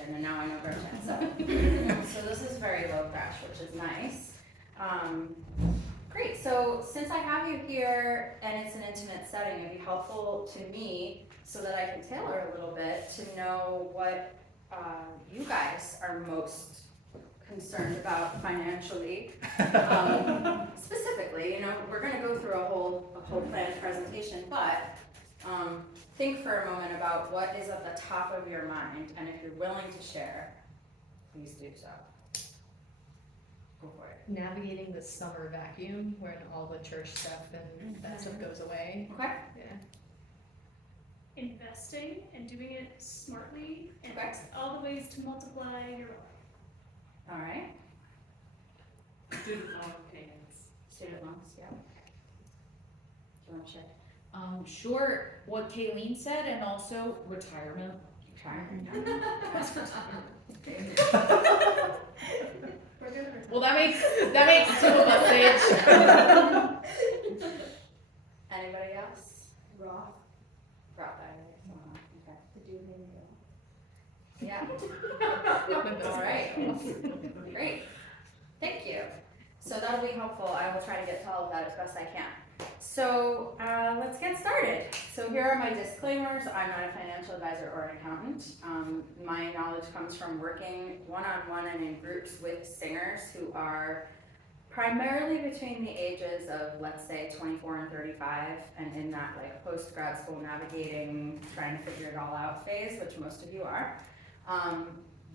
Gretchen, and now I know Gretchen, so. So this is very low crash, which is nice. Great, so since I have you here and it's an intimate setting, it'd be helpful to me so that I can tailor a little bit to know what you guys are most concerned about financially. Specifically, we're gonna go through a whole planned presentation, but think for a moment about what is at the top of your mind, and if you're willing to share, please do so. Go for it. Navigating the summer vacuum when all the church stuff and that stuff goes away. Okay. Yeah. Investing and doing it smartly and Okay. all the ways to multiply your wealth. All right. Student loan payments. Student loans, yeah. Do you want to share? Sure, what Kayleen said, and also retirement. Well, that makes 2 of us age. Anybody else? Roth. Okay. To do video. Yeah. All right. Great. Thank you. So that'll be helpful. I will try to get to all of that as best I can. So let's get started. So here are my disclaimers. I'm not a financial advisor or an accountant. My knowledge comes from working one-on-one and in groups with singers who are primarily between the ages of, let's say, 24 and 35, and in that like post-grad school navigating, trying to figure it all out phase, which most of you are.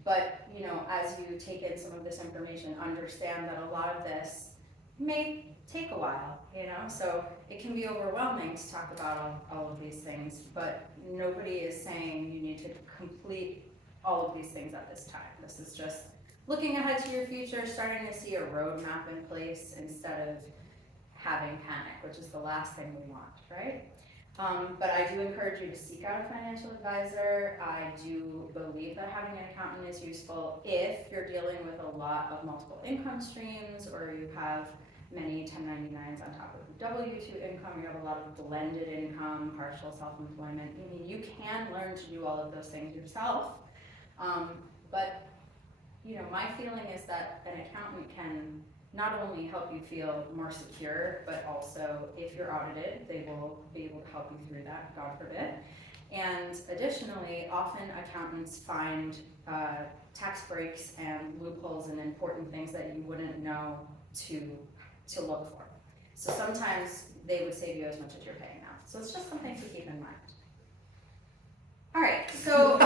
But as you take in some of this information, understand that a lot of this may take a while, so it can be overwhelming to talk about all of these things, but nobody is saying you need to complete all of these things at this time. This is just looking ahead to your future, starting to see a roadmap in place instead of having panic, which is the last thing we want, right? But I do encourage you to seek out a financial advisor. I do believe that having an accountant is useful if you're dealing with a lot of multiple income streams, or you have many 1099s on top of W-2 income, you have a lot of blended income, partial self-employment. I mean, you can learn to do all of those things yourself. But my feeling is that an accountant can not only help you feel more secure, but also if you're audited, they will be able to help you through that, God forbid. And additionally, often accountants find tax breaks and loopholes and important things that you wouldn't know to look for. So sometimes they would save you as much as you're paying now. So it's just something to keep in mind. All right, so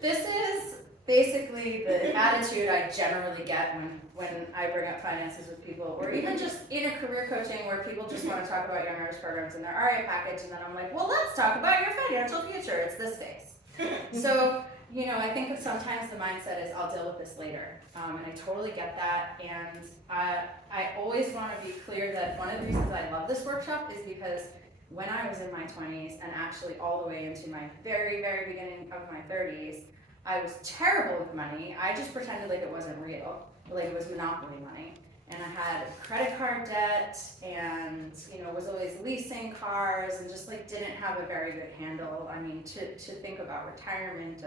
this is basically the attitude I generally get when I bring up finances with people, or even just in a career coaching where people just want to talk about young artist programs and their RA package, and then I'm like, well, let's talk about your financial future. It's this phase. So, I think that sometimes the mindset is I'll deal with this later, and I totally get that, and I always want to be clear that one of the reasons I love this workshop is because when I was in my 20s, and actually all the way into my very, very beginning of my 30s, I was terrible with money. I just pretended like it wasn't real, like it was monopoly money. And I had credit card debt and, was always leasing cars and just like didn't have a very good handle. I mean, to think about retirement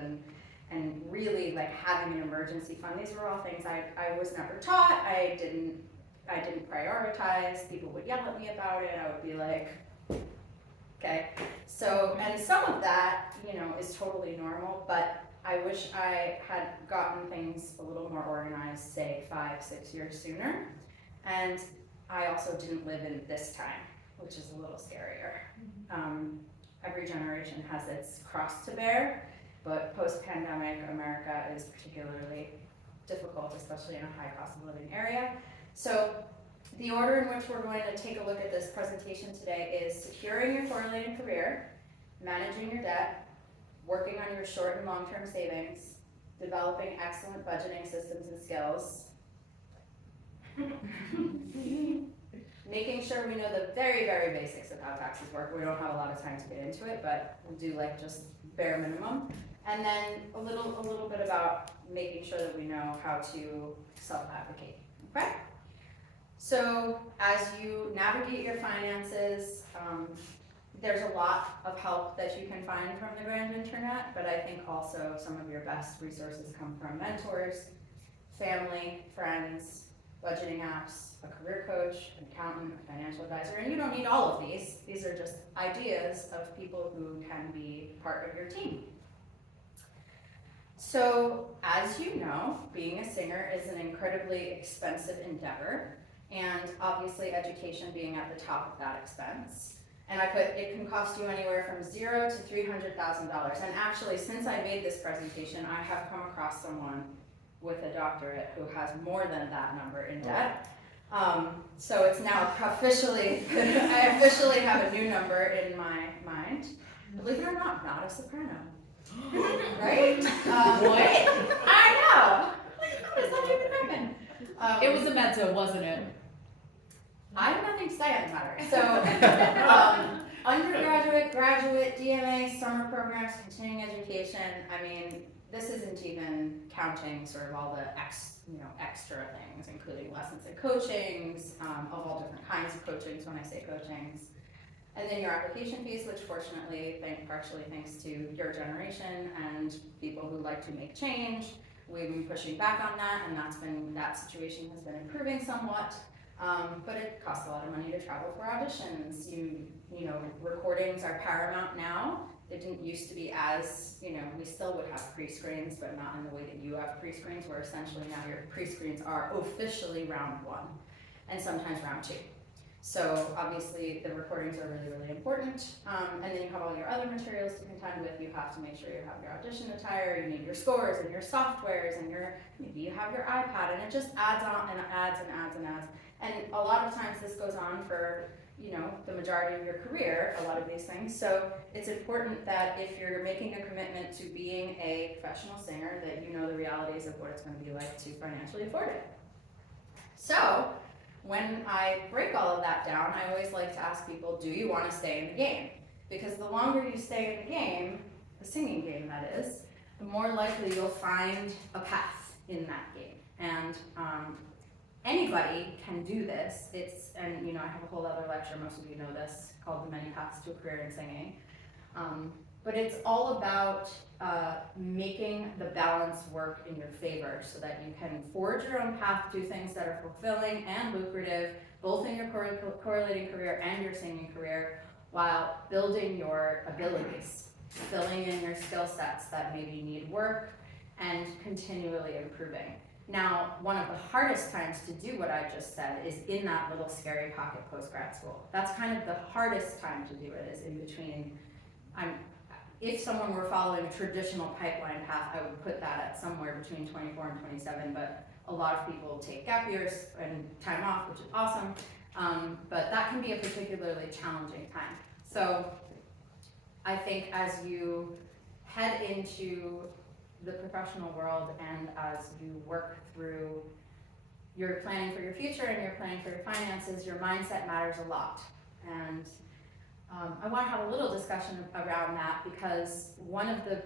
and really like having an emergency fund, these were all things I was never taught. I didn't prioritize. People would yell at me about it. I would be like, okay. So, and some of that, is totally normal, but I wish I had gotten things a little more organized, say 5-6 years sooner. And I also didn't live in this time, which is a little scarier. Every generation has its cross to bear, but post-pandemic America is particularly difficult, especially in a high cost of living area. So the order in which we're going to take a look at this presentation today is securing your correlated career, managing your debt, working on your short and long-term savings, developing excellent budgeting systems and skills, making sure we know the very, very basics of how taxes work. We don't have a lot of time to get into it, but we'll do like just bare minimum. And then a little bit about making sure that we know how to self-advocate, okay? So as you navigate your finances, there's a lot of help that you can find from the grand internet, but I think also some of your best resources come from mentors, family, friends, budgeting apps, a career coach, an accountant, a financial advisor, and you don't need all of these. These are just ideas of people who can be part of your team. So, as you know, being a singer is an incredibly expensive endeavor, and obviously education being at the top of that expense. And I put, it can cost you anywhere from $0 to $300,000. And actually, since I made this presentation, I have come across someone with a doctorate who has more than that number in debt. So it's now officially, I officially have a new number in my mind. Believe it or not a soprano. Right? What? I know. Like, how does that even happen? It was a mezzo, wasn't it? I have nothing to say on the matter. So, undergraduate, graduate, DMA, summer programs, continuing education. I mean, this isn't even counting sort of all the extra things, including lessons and coachings, of all different kinds of coachings when I say coachings. And then your application fees, which fortunately, partially thanks to your generation and people who like to make change, we've been pushing back on that, and that situation has been improving somewhat. But it costs a lot of money to travel for auditions. You know, recordings are paramount now. It didn't used to be as, we still would have pre-screens, but not in the way that you have pre-screens, where essentially now your pre-screens are officially round 1, and sometimes round 2. So obviously the recordings are really, really important. And then you have all your other materials to contend with. You have to make sure you have your audition attire, you need your scores and your softwares, and maybe you have your iPad, and it just adds on and adds and adds and adds. And a lot of times this goes on for, the majority of your career, a lot of these things. So it's important that if you're making a commitment to being a professional singer, that you know the realities of what it's going to be like to financially afford it. So when I break all of that down, I always like to ask people, do you want to stay in the game? Because the longer you stay in the game, the singing game that is, the more likely you'll find a path in that game. And anybody can do this. I have a whole other lecture, most of you know this, called The Many Paths to a Career in Singing. But it's all about making the balance work in your favor so that you can forge your own path, do things that are fulfilling and lucrative, both in your correlating career and your singing career, while building your abilities, filling in your skill sets that maybe need work, and continually improving. Now, one of the hardest times to do what I just said is in that little scary pocket post-grad school. That's kind of the hardest time to do it, is in between. If someone were following a traditional pipeline path, I would put that at somewhere between 24 and 27, but a lot of people take gap years and time off, which is awesome, but that can be a particularly challenging time. So I think as you head into the professional world and as you work through your planning for your future and your planning for your finances, your mindset matters a lot. And I want to have a little discussion around that, because one of the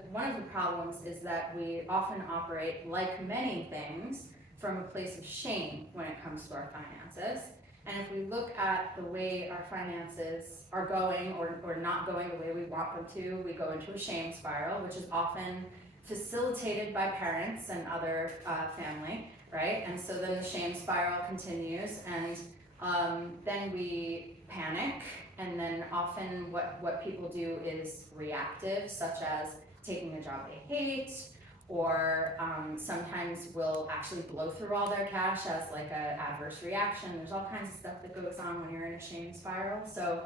problems is that we often operate, like many things, from a place of shame when it comes to our finances. And if we look at the way our finances are going or not going the way we want them to, we go into a shame spiral, which is often facilitated by parents and other family, right? And so then the shame spiral continues, and then we panic, and then often what people do is reactive, such as taking a job they hate, or sometimes will actually blow through all their cash as like an adverse reaction. There's all kinds of stuff that goes on when you're in a shame spiral. So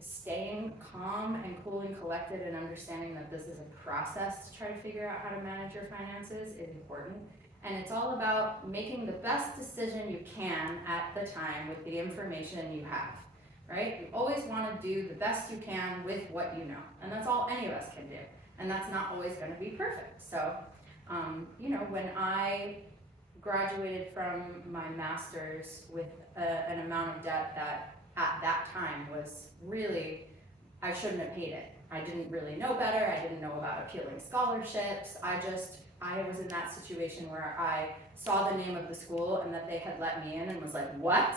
staying calm and cool and collected and understanding that this is a process to try to figure out how to manage your finances is important. And it's all about making the best decision you can at the time with the information you have, right? You always want to do the best you can with what you know. And that's all any of us can do. And that's not always going to be perfect. So, when I graduated from my master's with an amount of debt that at that time was really, I shouldn't have paid it. I didn't really know better. I didn't know about appealing scholarships. I was in that situation where I saw the name of the school and that they had let me in and was like, what?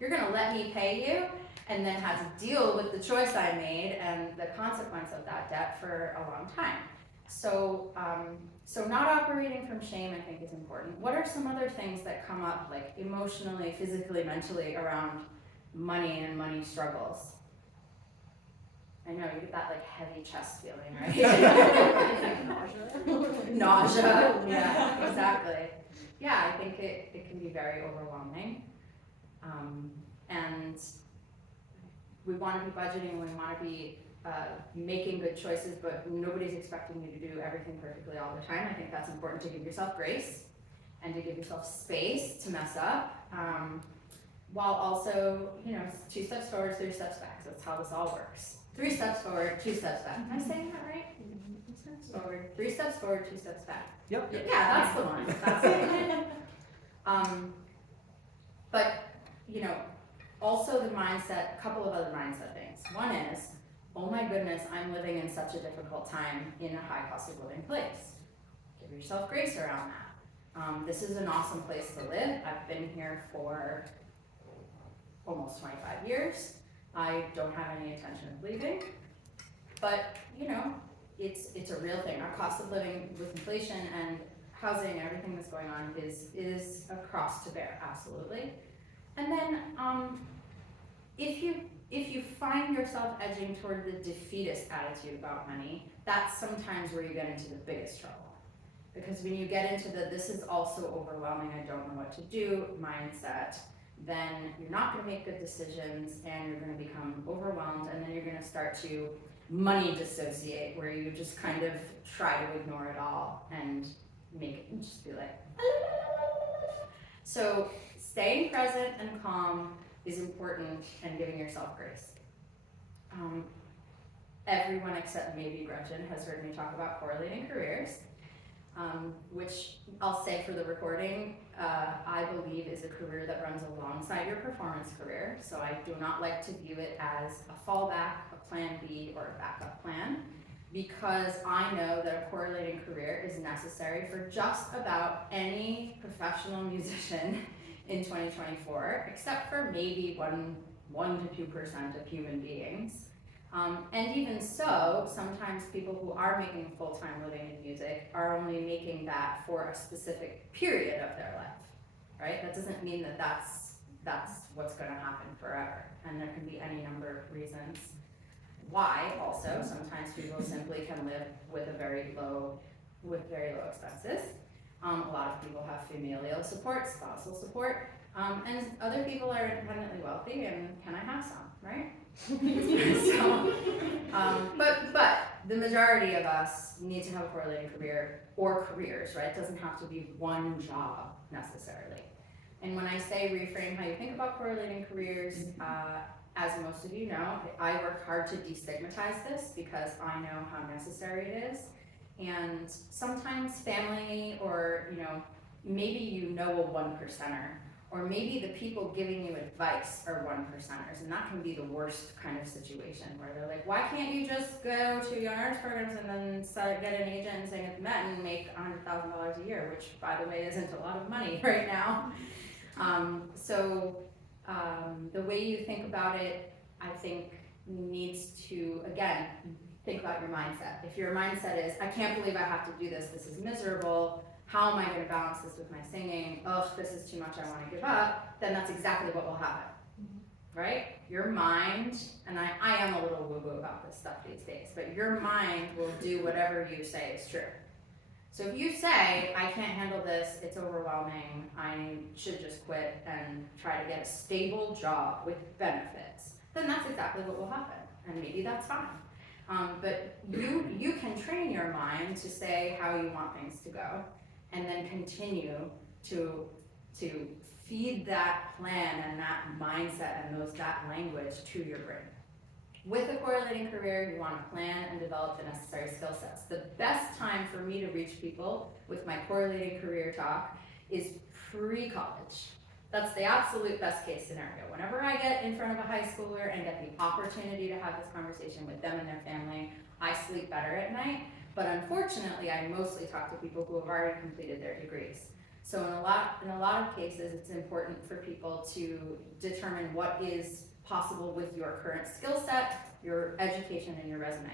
You're gonna let me pay you? and then had to deal with the choice I made and the consequence of that debt for a long time. So, so not operating from shame, I think, is important. What are some other things that come up, like emotionally, physically, mentally, around money and money struggles? I know, you get that like heavy chest feeling, right? Nausea, yeah, exactly. Yeah, I think it can be very overwhelming. And we want to be budgeting, we want to be making good choices, but nobody's expecting you to do everything perfectly all the time. I think that's important to give yourself grace and to give yourself space to mess up, while also, 2 steps forward, 3 steps back. That's how this all works. 3 steps forward, 2 steps back. Am I saying that right? 2 steps forward, 3 steps forward, 2 steps back. Yep. Yeah, that's the one. That's the one. But also the mindset. A couple of other mindset things. One is, oh my goodness, I'm living in such a difficult time in a high cost of living place. Give yourself grace around that. This is an awesome place to live. I've been here for almost 25 years. I don't have any intention of leaving, but it's a real thing. Our cost of living with inflation and housing and everything that's going on is a cross to bear, absolutely. And then if you find yourself edging toward the defeatist attitude about money, that's sometimes where you get into the biggest trouble. Because when you get into the this is also overwhelming, I don't know what to do mindset, then you're not going to make good decisions and you're going to become overwhelmed, and then you're going to start to money dissociate, where you just kind of try to ignore it all and make it just be like so staying present and calm is important, and giving yourself grace. Everyone except maybe Gretchen has heard me talk about correlating careers, which I'll say for the recording, I believe is a career that runs alongside your performance career. So I do not like to view it as a fallback, a plan B, or a backup plan, because I know that a correlating career is necessary for just about any professional musician in 2024, except for maybe 1 to 2% of human beings. And even so, sometimes people who are making a full-time living in music are only making that for a specific period of their life, right? That doesn't mean that that's what's going to happen forever. And there can be any number of reasons why. Also, sometimes people simply can live with very low expenses. A lot of people have familial support, spousal support, and other people are independently wealthy, and can I have some, right? So, but the majority of us need to have a correlating career or careers, right? It doesn't have to be one job necessarily. And when I say reframe how you think about correlating careers, as most of you know, I work hard to destigmatize this because I know how necessary it is. And sometimes family, or maybe a 1%er, or maybe the people giving you advice are 1%ers, and that can be the worst kind of situation where they're like, why can't you just go to your arts programs and then get an agent and sing at the Met and make $100,000 a year, which by the way isn't a lot of money right now. The way you think about it, I think, needs to, again, think about your mindset. If your mindset is, I can't believe I have to do this, this is miserable, how am I going to balance this with my singing, oh, this is too much, I want to give up, then that's exactly what will happen, right? Your mind, and I am a little woo-woo about this stuff these days, but your mind will do whatever you say is true. So if you say, I can't handle this, it's overwhelming, I should just quit and try to get a stable job with benefits, then that's exactly what will happen, and maybe that's fine. But you can train your mind to say how you want things to go, and then continue to feed that plan and that mindset and that language to your brain. With a correlating career, you want to plan and develop the necessary skill sets. The best time for me to reach people with my correlating career talk is pre-college. That's the absolute best case scenario. Whenever I get in front of a high schooler and get the opportunity to have this conversation with them and their family, I sleep better at night. But unfortunately, I mostly talk to people who have already completed their degrees. So in a lot of cases, it's important for people to determine what is possible with your current skill set, your education, and your resume.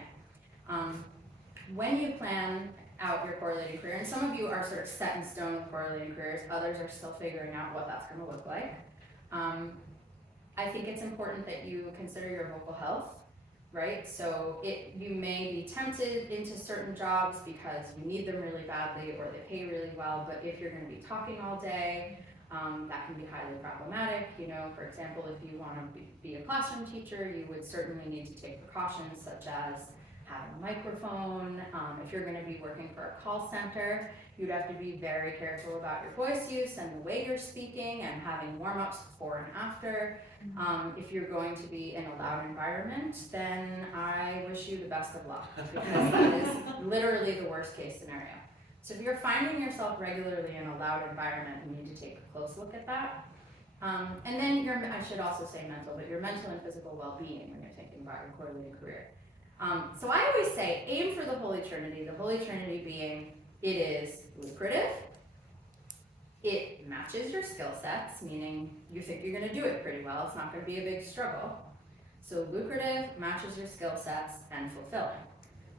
When you plan out your correlating career, and some of you are sort of set in stone with correlating careers, others are still figuring out what that's going to look like. I think it's important that you consider your vocal health, right? So you may be tempted into certain jobs because you need them really badly or they pay really well, but if you're going to be talking all day, that can be highly problematic. You know, for example, if you want to be a classroom teacher, you would certainly need to take precautions such as having a microphone. If you're going to be working for a call center, you'd have to be very careful about your voice use and the way you're speaking and having warm-ups before and after. If you're going to be in a loud environment, then I wish you the best of luck, because that is literally the worst case scenario. So if you're finding yourself regularly in a loud environment, you need to take a close look at that. And then I should also say mental, but your mental and physical well-being when you're thinking about your correlated career. So I always say, aim for the Holy Trinity. The Holy Trinity being, it is lucrative, it matches your skill sets, meaning you think you're gonna do it pretty well, it's not gonna be a big struggle. So lucrative, matches your skill sets, and fulfilling.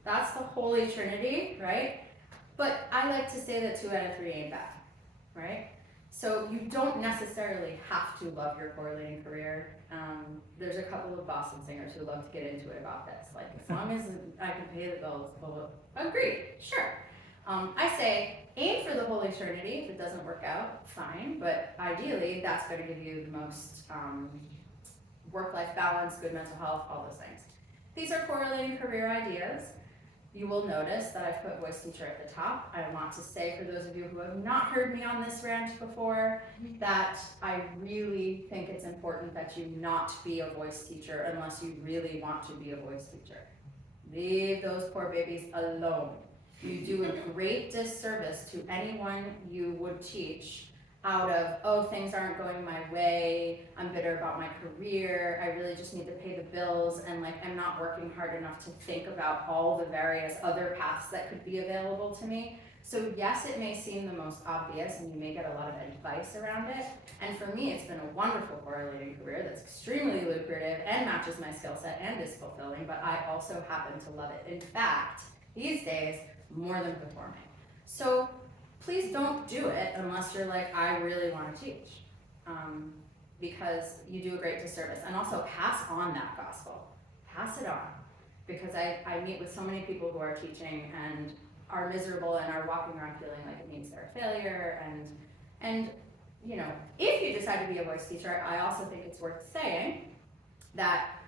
That's the Holy Trinity, right? But I like to say that 2 out of 3 ain't bad, right? So you don't necessarily have to love your correlating career. There's a couple of Boston singers who love to get into it about this. Like, as long as I can pay the bills, agreed, sure. I say, aim for the Holy Trinity. If it doesn't work out, fine. But ideally, that's going to give you the most work-life balance, good mental health, all those things. These are correlating career ideas. You will notice that I've put voice teacher at the top. I want to say, for those of you who have not heard me on this rant before, that I really think it's important that you not be a voice teacher unless you really want to be a voice teacher. Leave those poor babies alone. You do a great disservice to anyone you would teach out of, oh, things aren't going my way, I'm bitter about my career, I really just need to pay the bills, and like, I'm not working hard enough to think about all the various other paths that could be available to me. So yes, it may seem the most obvious, and you may get a lot of advice around it, and for me, it's been a wonderful correlating career that's extremely lucrative and matches my skill set and is fulfilling, but I also happen to love it. In fact, these days, more than performing. So please don't do it unless you're like, I really want to teach, because you do a great disservice. And also pass on that gospel, pass it on, because I meet with so many people who are teaching and are miserable and are walking around feeling like it means they're a failure. And you know, if you decide to be a voice teacher, I also think it's worth saying that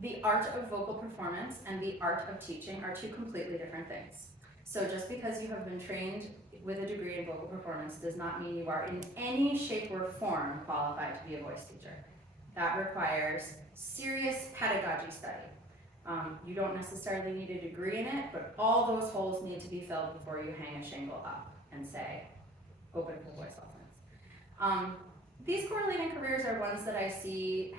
the art of vocal performance and the art of teaching are 2 completely different things. So just because you have been trained with a degree in vocal performance does not mean you are in any shape or form qualified to be a voice teacher. That requires serious pedagogy study. You don't necessarily need a degree in it, but all those holes need to be filled before you hang a shingle up and say, open for voice lessons. These correlating careers are ones that I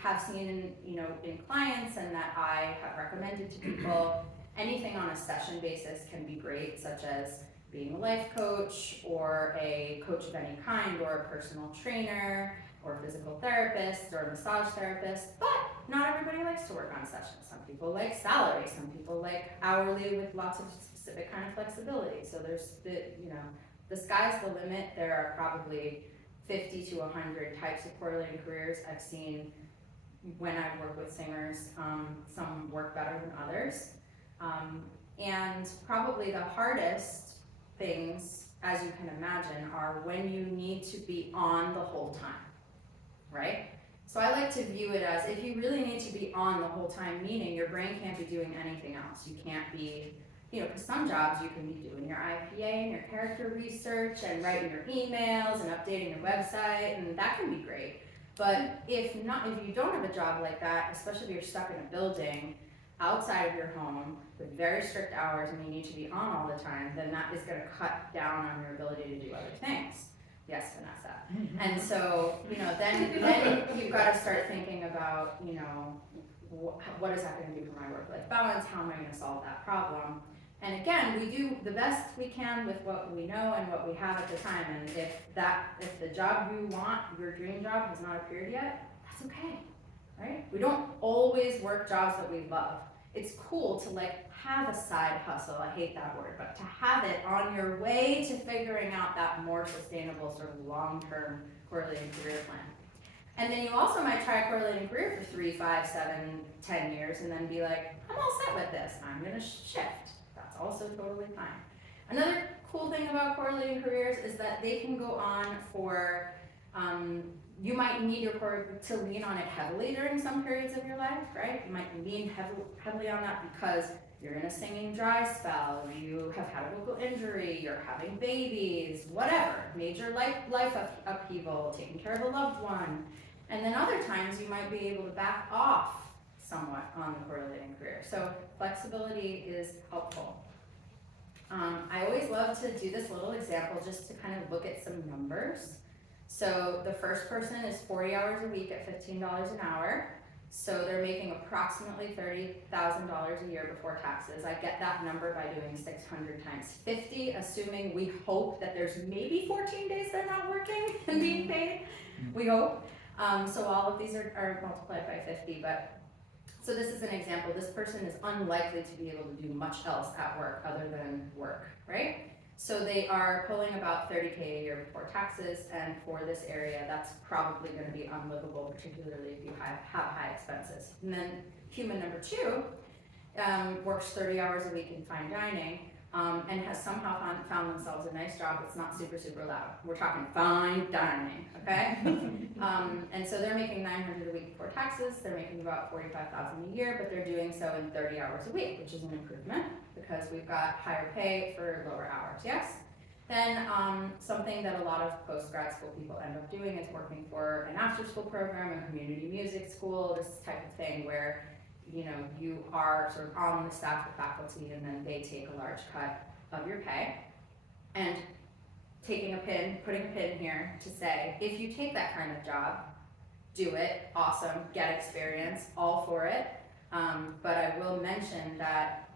have seen in clients and that I have recommended to people. Anything on a session basis can be great, such as being a life coach or a coach of any kind or a personal trainer or physical therapist or a massage therapist, but not everybody likes to work on sessions. Some people like salary, some people like hourly with lots of specific kind of flexibility. So there's the sky's the limit. There are probably 50 to 100 types of correlating careers I've seen when I've worked with singers. Some work better than others. And probably the hardest things, as you can imagine, are when you need to be on the whole time, right? So I like to view it as, if you really need to be on the whole time, meaning your brain can't be doing anything else. You can't be, because some jobs you can be doing your IPA and your character research and writing your emails and updating your website, and that can be great. But if you don't have a job like that, especially if you're stuck in a building outside of your home with very strict hours and you need to be on all the time, then that is going to cut down on your ability to do other things. Yes, Vanessa. And so, then you've got to start thinking about, what is that going to do for my work-life balance? How am I going to solve that problem? And again, we do the best we can with what we know and what we have at the time. And if the job you want, your dream job, has not appeared yet, that's okay. right? We don't always work jobs that we love. It's cool to like have a side hustle, I hate that word, but to have it on your way to figuring out that more sustainable sort of long-term correlating career plan. And then you also might try a correlating career for 3, 5, 7, 10 years and then be like, I'm all set with this, I'm gonna shift. That's also totally fine. Another cool thing about correlating careers is that they can go on for, you might need your core to lean on it heavily during some periods of your life, right? You might lean heavily on that because you're in a singing dry spell, you have had a vocal injury, you're having babies, whatever, major life upheaval, taking care of a loved one. And then other times you might be able to back off somewhat on the correlating career. So flexibility is helpful. I always love to do this little example just to kind of look at some numbers. So the first person is 40 hours a week at $15 an hour. So they're making approximately $30,000 a year before taxes. I get that number by doing 600 times 50, assuming we hope that there's maybe 14 days they're not working and being paid. We hope. So all of these are multiplied by 50, but so this is an example. This person is unlikely to be able to do much else at work other than work, right? So they are pulling about 30K a year before taxes, and for this area, that's probably going to be unlivable, particularly if you have high expenses. And then human number 2 works 30 hours a week in fine dining, and has somehow found themselves a nice job that's not super, super loud. We're talking fine dining, okay? And so they're making $900 a week before taxes. They're making about $45,000 a year, but they're doing so in 30 hours a week, which is an improvement because we've got higher pay for lower hours, yes? Then something that a lot of post-grad school people end up doing is working for an after-school program, a community music school, this type of thing where you know, you are sort of on the staff of faculty and then they take a large cut of your pay. And putting a pin here to say, if you take that kind of job, do it, awesome, get experience, all for it. But I will mention that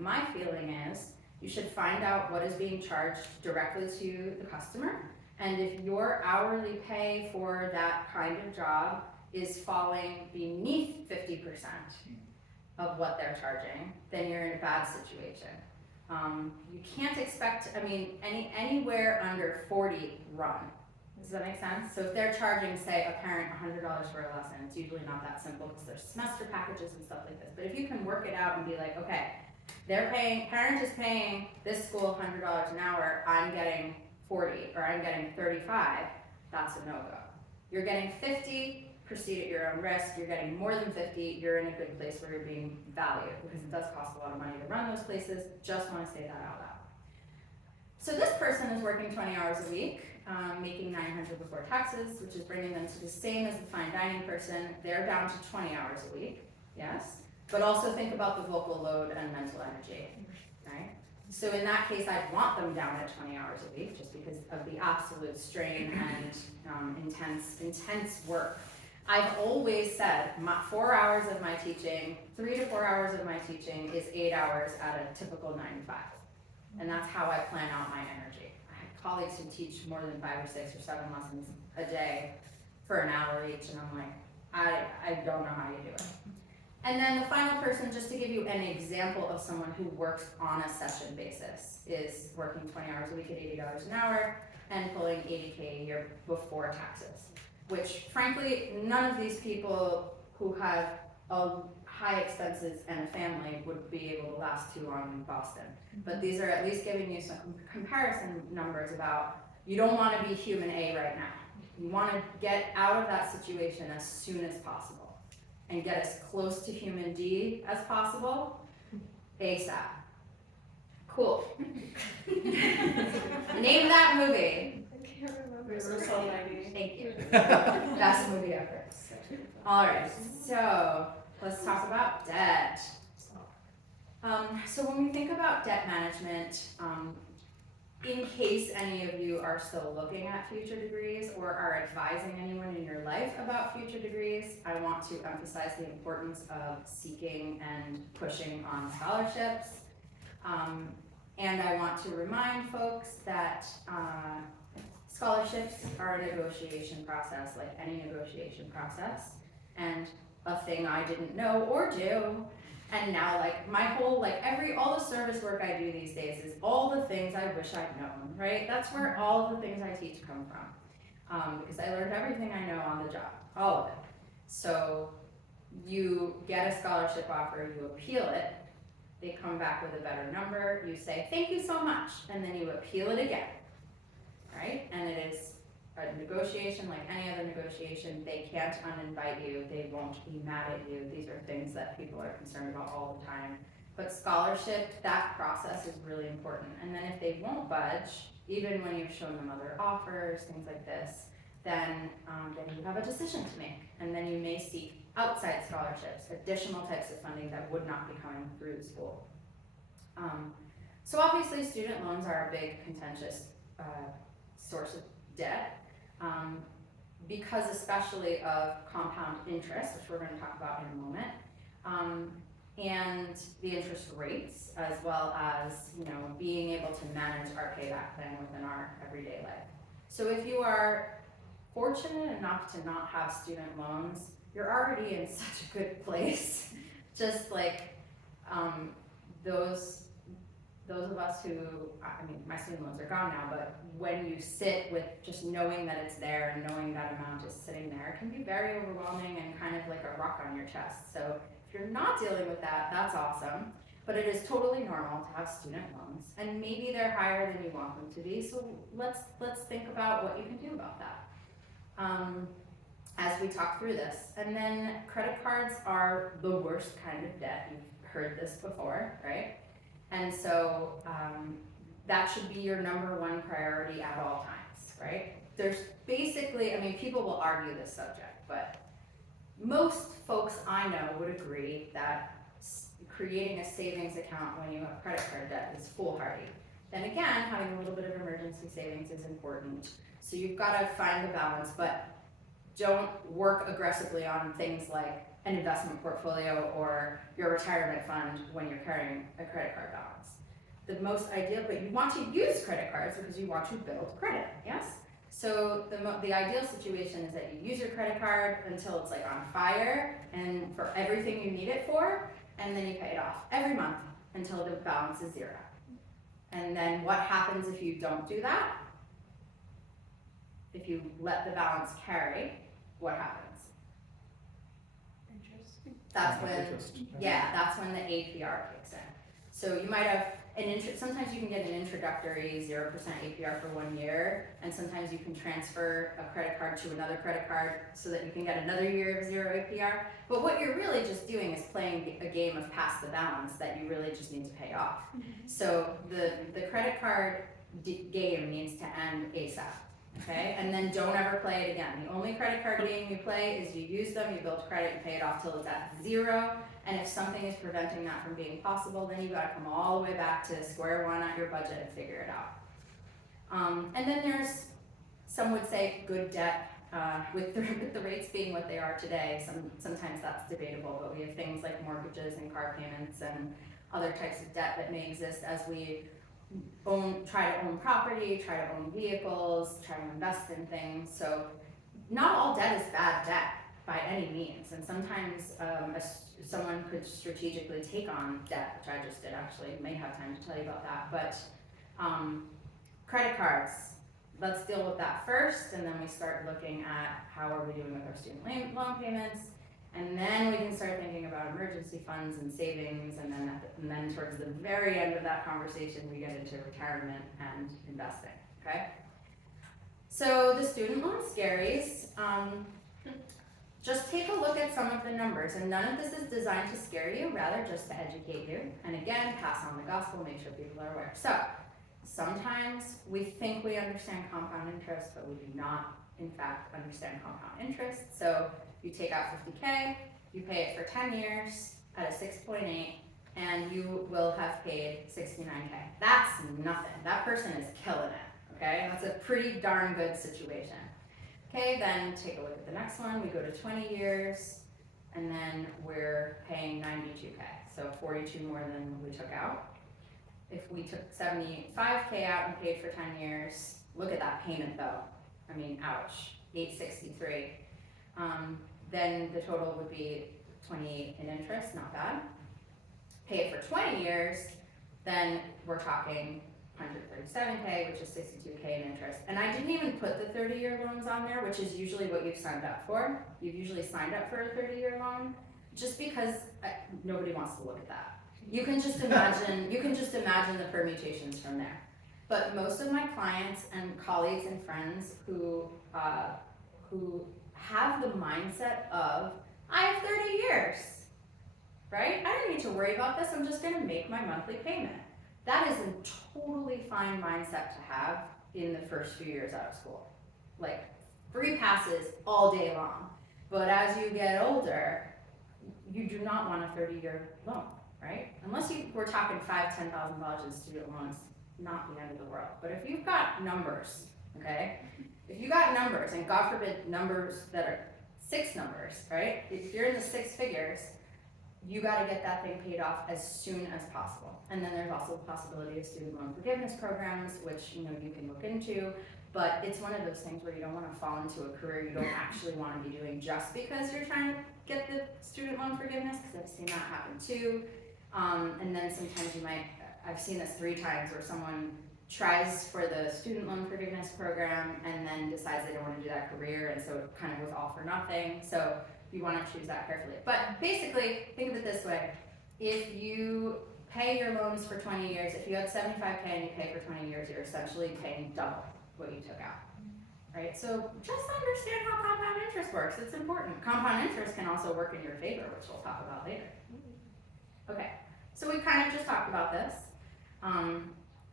my feeling is you should find out what is being charged directly to the customer. And if your hourly pay for that kind of job is falling beneath 50% of what they're charging, then you're in a bad situation. You can't expect, I mean, anywhere under 40 run. Does that make sense? So if they're charging, say, a parent $100 for a lesson, it's usually not that simple because there's semester packages and stuff like this. But if you can work it out and be like, okay, parent is paying this school $100 an hour, I'm getting 40 or I'm getting 35, that's a no-go. You're getting 50, proceed at your own risk. You're getting more than 50, you're in a good place where you're being valued because it does cost a lot of money to run those places. Just want to say that out loud. So this person is working 20 hours a week, making $900 before taxes, which is bringing them to the same as the fine dining person. They're down to 20 hours a week, yes? But also think about the vocal load and mental energy, right? So in that case, I'd want them down at 20 hours a week just because of the absolute strain and intense work. I've always said 4 hours of my teaching, 3 to 4 hours of my teaching is 8 hours at a typical 9 to 5. And that's how I plan out my energy. I have colleagues who teach more than 5 or 6 or 7 lessons a day for an hour each, and I'm like, I don't know how you do it. And then the final person, just to give you an example of someone who works on a session basis, is working 20 hours a week at $80 an hour and pulling 80K a year before taxes. Which frankly, none of these people who have high expenses and a family would be able to last too long in Boston. But these are at least giving you some comparison numbers about you don't want to be human A right now. You want to get out of that situation as soon as possible and get as close to human D as possible ASAP. Cool. Name that movie. I can't remember. Reversal 90. Thank you. Best movie ever. All right, so let's talk about debt. So when we think about debt management, in case any of you are still looking at future degrees or are advising anyone in your life about future degrees, I want to emphasize the importance of seeking and pushing on scholarships. And I want to remind folks that scholarships are a negotiation process, like any negotiation process. And a thing I didn't know or do. And now like my whole, like all the service work I do these days is all the things I wish I'd known, right? That's where all the things I teach come from. Because I learned everything I know on the job, all of it. So you get a scholarship offer, you appeal it, they come back with a better number, you say, thank you so much, and then you appeal it again, right? And it is a negotiation like any other negotiation. They can't uninvite you, they won't be mad at you. These are things that people are concerned about all the time. But scholarship, that process is really important. And then if they won't budge, even when you've shown them other offers, things like this, then you have a decision to make. And then you may seek outside scholarships, additional types of funding that would not be coming through the school. So obviously student loans are a big contentious source of debt, because especially of compound interest, which we're going to talk about in a moment, and the interest rates, as well as, you know, being able to manage our payback plan within our everyday life. So if you are fortunate enough to not have student loans, you're already in such a good place. Just like those of us who, I mean, my student loans are gone now, but when you sit with just knowing that it's there and knowing that amount is sitting there, it can be very overwhelming and kind of like a rock on your chest. So if you're not dealing with that, that's awesome. But it is totally normal to have student loans, and maybe they're higher than you want them to be. So let's think about what you can do about that as we talk through this. And then credit cards are the worst kind of debt. You've heard this before, right? And so that should be your number one priority at all times, right? There's basically, I mean, people will argue this subject, but most folks I know would agree that creating a savings account when you have credit card debt is foolhardy. Then again, having a little bit of emergency savings is important. So you've got to find the balance, but don't work aggressively on things like an investment portfolio or your retirement fund when you're carrying a credit card balance. The most ideal, but you want to use credit cards because you want to build credit, yes? So the ideal situation is that you use your credit card until it's like on fire and for everything you need it for, and then you pay it off every month until the balance is zero. And then what happens if you don't do that? If you let the balance carry, what happens? Interest. That's when the APR kicks in. So you might have sometimes you can get an introductory 0% APR for 1 year, and sometimes you can transfer a credit card to another credit card so that you can get another year of 0 APR. But what you're really just doing is playing a game of pass the balance that you really just need to pay off. So the credit card game needs to end ASAP. Okay, and then don't ever play it again. The only credit card game you play is you use them, you build credit, you pay it off till it's at 0. And if something is preventing that from being possible, then you gotta come all the way back to square one at your budget and figure it out. And then there's, some would say, good debt, with the rates being what they are today. Sometimes that's debatable, but we have things like mortgages and car payments and other types of debt that may exist as we try to own property, try to own vehicles, try to invest in things. So not all debt is bad debt by any means, and sometimes someone could strategically take on debt, which I just did actually, may have time to tell you about that. But credit cards, let's deal with that first, and then we start looking at how are we doing with our student loan payments. And then we can start thinking about emergency funds and savings, and then towards the very end of that conversation, we get into retirement and investing, okay? So the student loan scaries, just take a look at some of the numbers, and none of this is designed to scare you, rather just to educate you. And again, pass on the gospel, make sure people are aware. So sometimes we think we understand compound interest, but we do not, in fact, understand compound interest. So you take out 50K, you pay it for 10 years at a 6.8, and you will have paid 69K. That's nothing. That person is killing it, okay? That's a pretty darn good situation. Okay, then take a look at the next one. We go to 20 years, and then we're paying 92K, so 42 more than we took out. If we took 75K out and paid for 10 years, look at that payment though. I mean, ouch, 863. Then the total would be 28 in interest, not bad. Pay it for 20 years, then we're talking 137K, which is 62K in interest. And I didn't even put the 30-year loans on there, which is usually what you've signed up for. You've usually signed up for a 30-year loan, just because nobody wants to look at that. You can just imagine, the permutations from there. But most of my clients and colleagues and friends who have the mindset of, I have 30 years, right? I don't need to worry about this, I'm just gonna make my monthly payment. That is a totally fine mindset to have in the first few years out of school. Like, free passes all day long. But as you get older, you do not want a 30-year loan, right? Unless we're talking $5,000, $10,000 in student loans, not the end of the world. But if you've got numbers, okay? If you got numbers, and God forbid numbers that are 6 numbers, right? If you're in the 6 figures, you gotta get that thing paid off as soon as possible. And then there's also the possibility of student loan forgiveness programs, which you can look into, but it's one of those things where you don't wanna fall into a career you don't actually wanna be doing just because you're trying to get the student loan forgiveness, because I've seen that happen too. And then sometimes I've seen this 3 times where someone tries for the student loan forgiveness program and then decides they don't wanna do that career, and so it kind of was all for nothing. So you want to choose that carefully. But basically, think of it this way. If you pay your loans for 20 years, if you had 75K and you pay for 20 years, you're essentially paying double what you took out, right? So just understand how compound interest works. It's important. Compound interest can also work in your favor, which we'll talk about later. Okay, so we kind of just talked about this.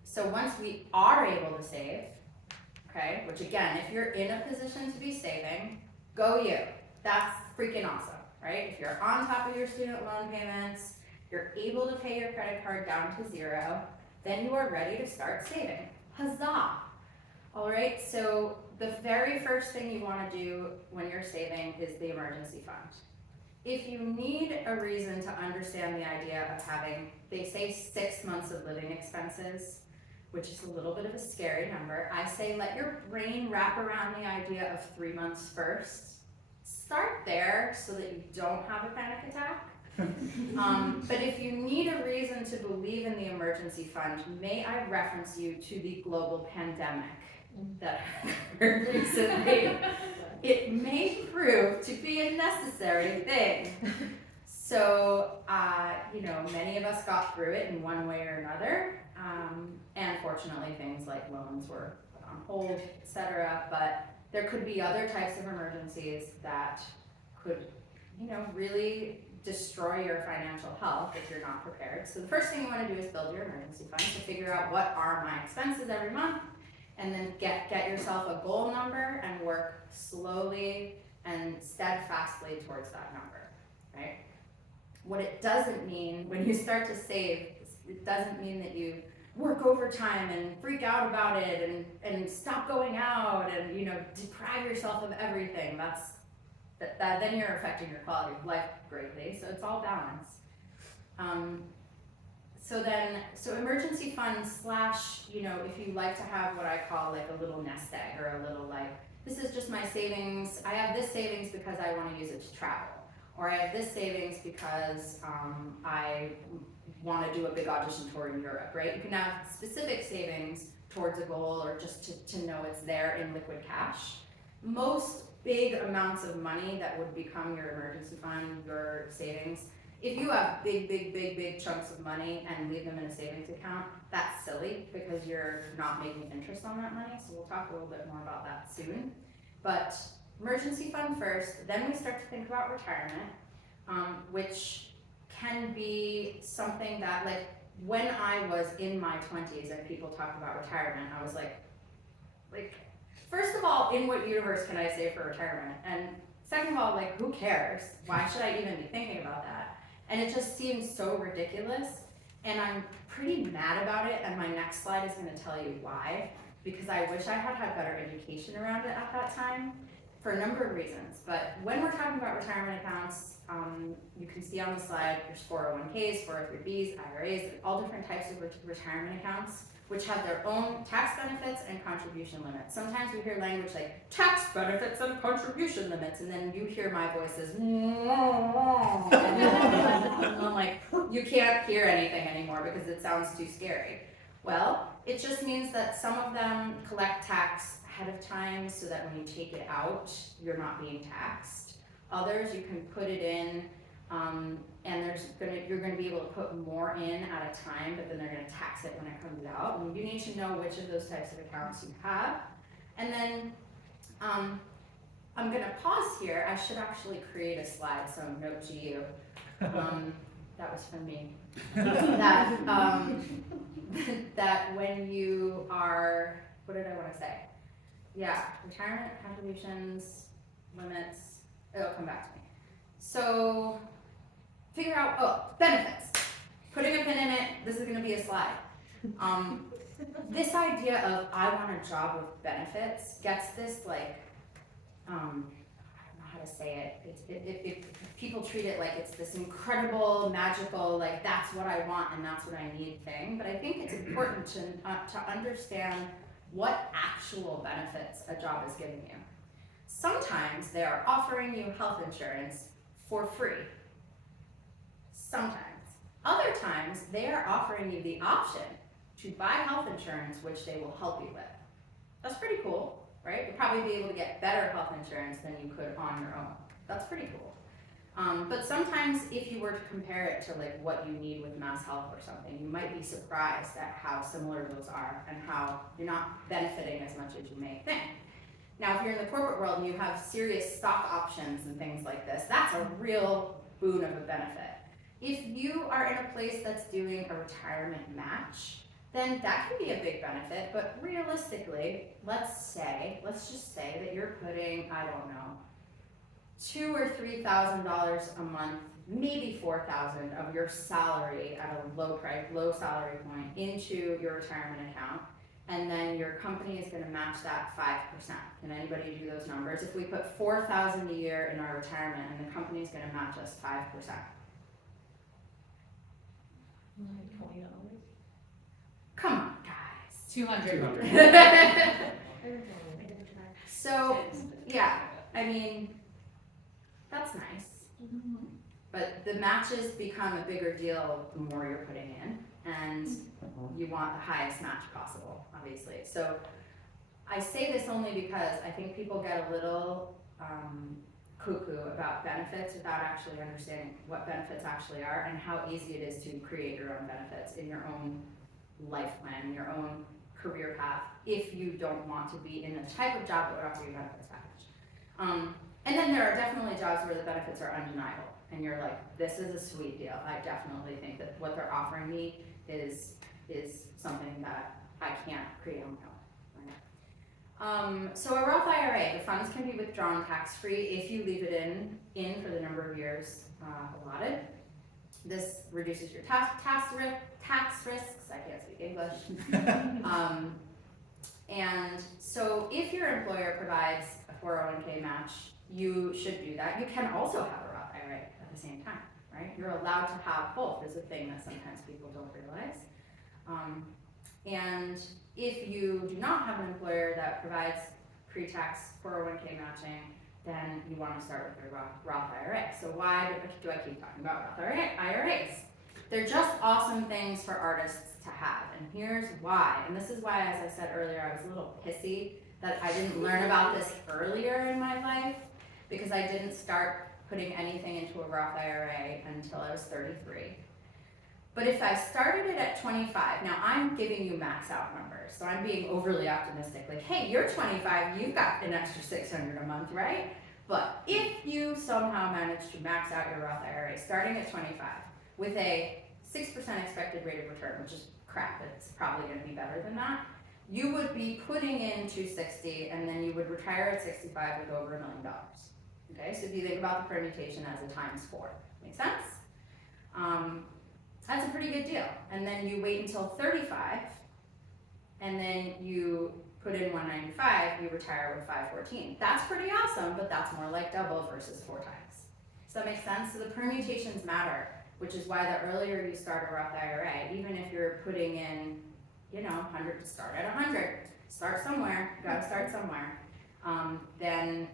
So once we are able to save, okay, which again, if you're in a position to be saving, go you. That's freaking awesome, right? If you're on top of your student loan payments, you're able to pay your credit card down to 0, then you are ready to start saving. Huzzah! All right, so the very first thing you want to do when you're saving is the emergency fund. If you need a reason to understand the idea of having, they say 6 months of living expenses, which is a little bit of a scary number, I say let your brain wrap around the idea of 3 months first. Start there so that you don't have a panic attack. But if you need a reason to believe in the emergency fund, may I reference you to the global pandemic that occurred recently. It may prove to be a necessary thing. So, many of us got through it in one way or another. And fortunately, things like loans were put on hold, etc. But there could be other types of emergencies that could, really destroy your financial health if you're not prepared. So the first thing you want to do is build your emergency fund to figure out what are my expenses every month, and then get yourself a goal number and work slowly and steadfastly towards that number, right? What it doesn't mean when you start to save, it doesn't mean that you work overtime and freak out about it and stop going out and deprive yourself of everything. Then you're affecting your quality of life greatly. So it's all balance. So emergency funds / if you like to have what I call like a little nest egg, or a little this is just my savings. I have this savings because I want to use it to travel, or I have this savings because I want to do a big audition tour in Europe, right? You can have specific savings towards a goal, or just to know it's there in liquid cash. Most big amounts of money that would become your emergency fund, your savings, if you have big chunks of money and leave them in a savings account, that's silly because you're not making interest on that money. So we'll talk a little bit more about that soon. But emergency fund first, then we start to think about retirement, which can be something that, like, when I was in my 20s and people talk about retirement, I was like, first of all, in what universe can I save for retirement? And second of all, who cares? Why should I even be thinking about that? And it just seems so ridiculous, and I'm pretty mad about it, and my next slide is gonna tell you why, because I wish I had had better education around it at that time, for a number of reasons. But when we're talking about retirement accounts, you can see on the slide, there's 401ks, 403bs, IRAs, all different types of retirement accounts, which have their own tax benefits and contribution limits. Sometimes we hear language like tax benefits and contribution limits, and then you hear my voice as and I'm like, you can't hear anything anymore because it sounds too scary. Well, it just means that some of them collect tax ahead of time so that when you take it out, you're not being taxed. Others, you can put it in, and you're gonna be able to put more in at a time, but then they're gonna tax it when it comes out. And you need to know which of those types of accounts you have. And then, I'm gonna pause here. I should actually create a slide, so note to you. That was from me. That when you are, what did I wanna say? Yeah, retirement contributions, limits, it'll come back to me. So, figure out, benefits. Putting a pin in it, this is gonna be a slide. This idea of I want a job with benefits gets this like, I don't know how to say it. People treat it like it's this incredible, magical, like that's what I want and that's what I need thing. But I think it's important to understand what actual benefits a job is giving you. Sometimes they are offering you health insurance for free. Sometimes. Other times they are offering you the option to buy health insurance, which they will help you with. That's pretty cool, right? You'll probably be able to get better health insurance than you could on your own. That's pretty cool. But sometimes if you were to compare it to like what you need with Mass Health or something, you might be surprised at how similar those are and how you're not benefiting as much as you may think. Now, if you're in the corporate world and you have serious stock options and things like this, that's a real boon of a benefit. If you are in a place that's doing a retirement match, then that can be a big benefit, but realistically, let's just say that you're putting, I don't know, $2,000 or $3,000 a month, maybe $4,000 of your salary at a low salary point into your retirement account, and then your company is going to match that 5%. Can anybody do those numbers? If we put $4,000 a year in our retirement, and the company is going to match us 5%. $20. Come on, guys. 200. So, yeah, I mean, that's nice. But the matches become a bigger deal the more you're putting in, and you want the highest match possible, obviously. So I say this only because I think people get a little cuckoo about benefits without actually understanding what benefits actually are and how easy it is to create your own benefits in your own life plan, your own career path, if you don't want to be in the type of job that would offer you benefits package. And then there are definitely jobs where the benefits are undeniable, and you're like, this is a sweet deal. I definitely think that what they're offering me is something that I can't create on my own. So a Roth IRA, the funds can be withdrawn tax-free if you leave it in for the number of years allotted. This reduces your tax risks. I can't speak English. And so if your employer provides a 401k match, you should do that. You can also have a Roth IRA at the same time, right? You're allowed to have both is a thing that sometimes people don't realize. And if you do not have an employer that provides pre-tax 401k matching, then you want to start with your Roth IRA. So why do I keep talking about Roth IRAs? They're just awesome things for artists to have, and here's why. And this is why, as I said earlier, I was a little pissy that I didn't learn about this earlier in my life, because I didn't start putting anything into a Roth IRA until I was 33. But if I started it at 25, now I'm giving you max out numbers, so I'm being overly optimistic, like, hey, you're 25, you've got an extra $600 a month, right? But if you somehow manage to max out your Roth IRA starting at 25 with a 6% expected rate of return, which is crap, it's probably going to be better than that, you would be putting in $260, and then you would retire at 65 with over $1 million. Okay, so if you think about the permutation as a times 4, make sense? That's a pretty good deal. And then you wait until 35, and then you put in 195, you retire with 514. That's pretty awesome, but that's more like double versus 4 times. Does that make sense? So the permutations matter, which is why the earlier you start a Roth IRA, even if you're putting in 100, start at 100, start somewhere, gotta start somewhere, then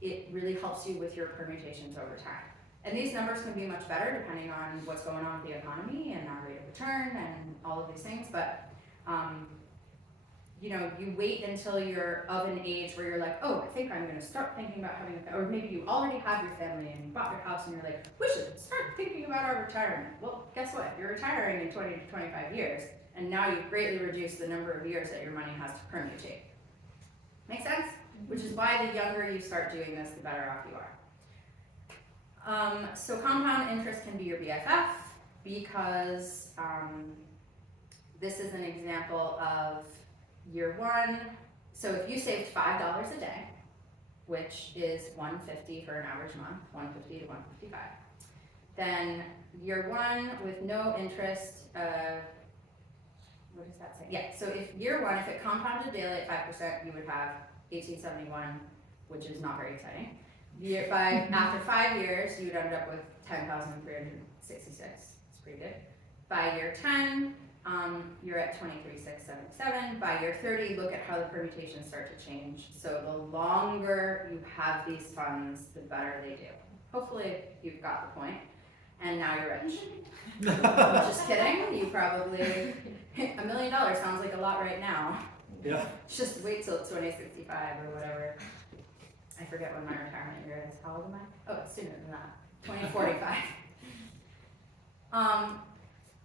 it really helps you with your permutations over time. And these numbers can be much better depending on what's going on with the economy and our rate of return and all of these things, but you wait until you're of an age where you're like, oh, I think I'm gonna start thinking about having a family, or maybe you already have your family and you bought your house and you're like, we should start thinking about our retirement. Well, guess what? You're retiring in 20 to 25 years, and now you've greatly reduced the number of years that your money has to permutate. Make sense? Which is why the younger you start doing this, the better off you are. So compound interest can be your BFF because this is an example of year one. So if you saved $5 a day, which is $150 for an average month, $150 to $155, then year one with no interest, what does that say? Yeah, so if year one, if it compounded daily at 5%, you would have 1871, which is not very exciting. After 5 years, you would end up with 10,366. It's pretty good. By year 10, you're at 23,677. By year 30, look at how the permutations start to change. So the longer you have these funds, the better they do. Hopefully you've got the point. And now you're rich. Just kidding. You probably, $1 million sounds like a lot right now. Yeah. Just wait till 2065 or whatever. I forget when my retirement year is. How old am I? Oh, it's sooner than that. 2045.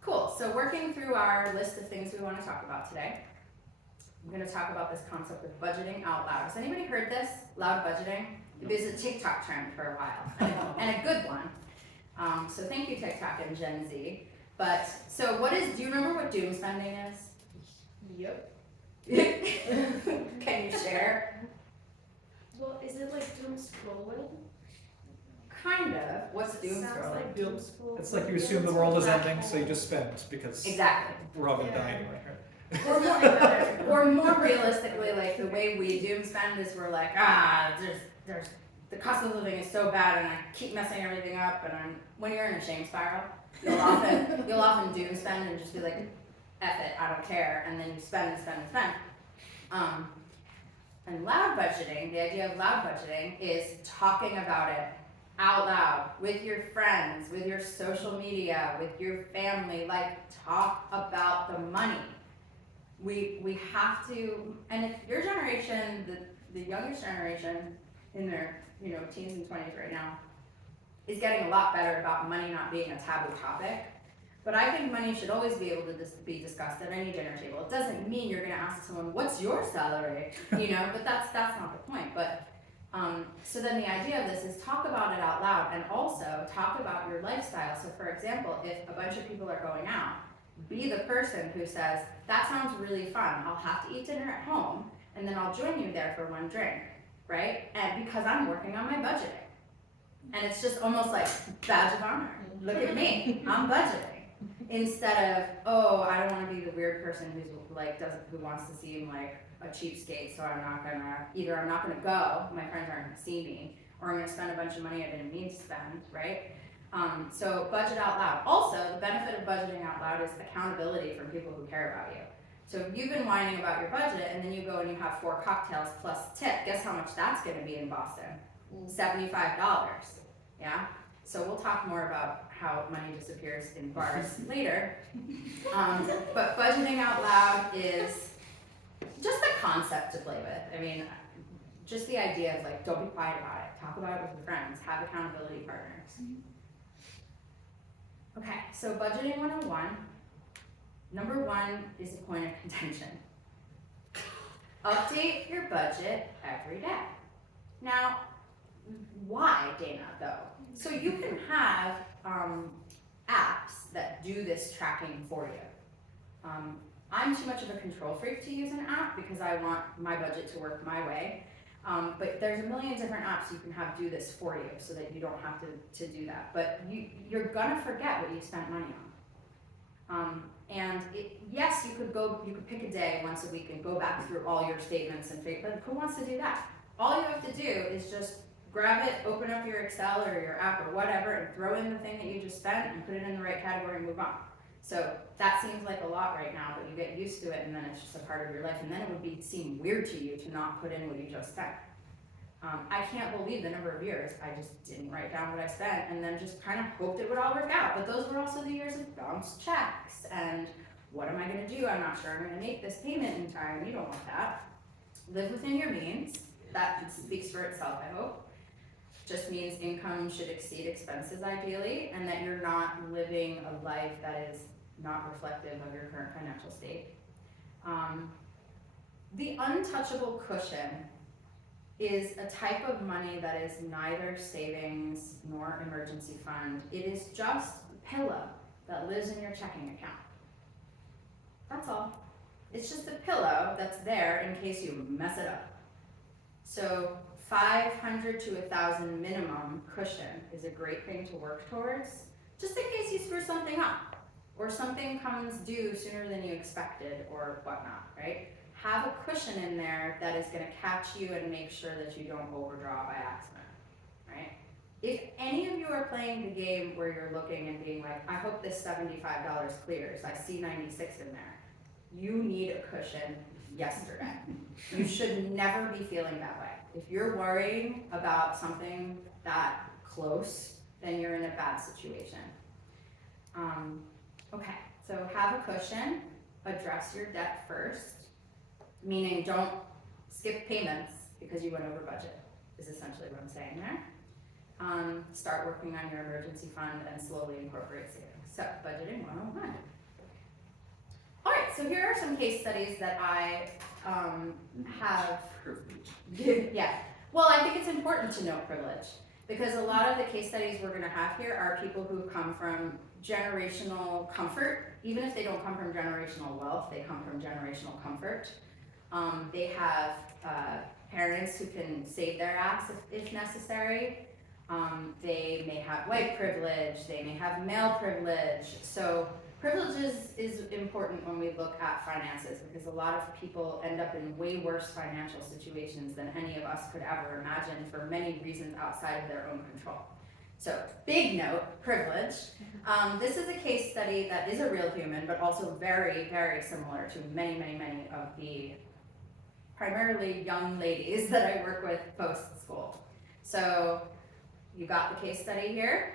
Cool. So working through our list of things we want to talk about today, I'm going to talk about this concept of budgeting out loud. Has anybody heard this? Loud budgeting? It was a TikTok trend for a while, and a good one. So thank you, TikTok and Gen Z. But so do you remember what doom spending is? Yep. Can you share? Well, is it like doom scrolling? Kind of. What's doom Sounds scrolling? like doom scrolling. It's like you assume the world is ending, so you just spend because Exactly. we're all gonna Yeah. die anyway. Or more realistically, like the way we doom spend is we're like, there's the cost of living is so bad and I keep messing everything up, and when you're in a shame spiral, you'll often doom spend and just be like, F it, I don't care, and then you spend and spend and spend. And loud budgeting, the idea of loud budgeting is talking about it out loud with your friends, with your social media, with your family, like talk about the money. We have to, and if your generation, the youngest generation in their teens and 20s right now, is getting a lot better about money not being a taboo topic. But I think money should always be able to be discussed at any dinner table. It doesn't mean you're gonna ask someone, what's your salary? But that's not the point. But so then the idea of this is talk about it out loud, and also talk about your lifestyle. So for example, if a bunch of people are going out, be the person who says, that sounds really fun. I'll have to eat dinner at home, and then I'll join you there for one drink, right? And because I'm working on my budgeting. And it's just almost like badge of honor. Look at me, I'm budgeting. Instead of, oh, I don't want to be the weird person who wants to seem like a cheapskate, so I'm not gonna go, my friends aren't gonna see me, or I'm gonna spend a bunch of money I didn't mean to spend, right? So budget out loud. Also, the benefit of budgeting out loud is accountability from people who care about you. So if you've been whining about your budget, and then you go and you have 4 cocktails plus tip, guess how much that's gonna be in Boston? $75, yeah? So we'll talk more about how money disappears in bars later. But budgeting out loud is just a concept to play with. I mean, just the idea of like, don't be quiet about it. Talk about it with your friends. Have accountability partners. Okay, so budgeting 101. Number 1 is a point of contention. Update your budget every day. Now, why, Dana, though? So you can have apps that do this tracking for you. I'm too much of a control freak to use an app because I want my budget to work my way. But there's a million different apps you can have do this for you so that you don't have to do that. But you're gonna forget what you spent money on. Yes, you could pick a day once a week and go back through all your statements and figure, but who wants to do that? All you have to do is just grab it, open up your Excel or your app or whatever, and throw in the thing that you just spent and put it in the right category and move on. So that seems like a lot right now, but you get used to it and then it's just a part of your life, and then it would seem weird to you to not put in what you just spent. I can't believe the number of years I just didn't write down what I spent and then just kind of hoped it would all work out. But those were also the years of bounced checks and what am I gonna do? I'm not sure I'm gonna make this payment in time. You don't want that. Live within your means. That speaks for itself, I hope. Just means income should exceed expenses ideally, and that you're not living a life that is not reflective of your current financial state. The untouchable cushion is a type of money that is neither savings nor emergency fund. It is just a pillow that lives in your checking account. That's all. It's just a pillow that's there in case you mess it up. So 500 to 1,000 minimum cushion is a great thing to work towards, just in case you screw something up or something comes due sooner than you expected or whatnot, right? Have a cushion in there that is gonna catch you and make sure that you don't overdraw by accident, right? If any of you are playing the game where you're looking and being like, I hope this $75 clears, I see 96 in there, you need a cushion yesterday. You should never be feeling that way. If you're worrying about something that close, then you're in a bad situation. Okay, so have a cushion, address your debt first, meaning don't skip payments because you went over budget, is essentially what I'm saying there. Start working on your emergency fund and slowly incorporate savings. So, budgeting 101. All right, so here are some case studies that I have. Yeah, well, I think it's important to note privilege because a lot of the case studies we're gonna have here are people who come from generational comfort. Even if they don't come from generational wealth, they come from generational comfort. They have parents who can save their ass if necessary. They may have white privilege, they may have male privilege. So privilege is important when we look at finances because a lot of people end up in way worse financial situations than any of us could ever imagine for many reasons outside of their own control. So big note, privilege. This is a case study that is a real human, but also very, very similar to many, many, many of the primarily young ladies that I work with post-school. So you got the case study here.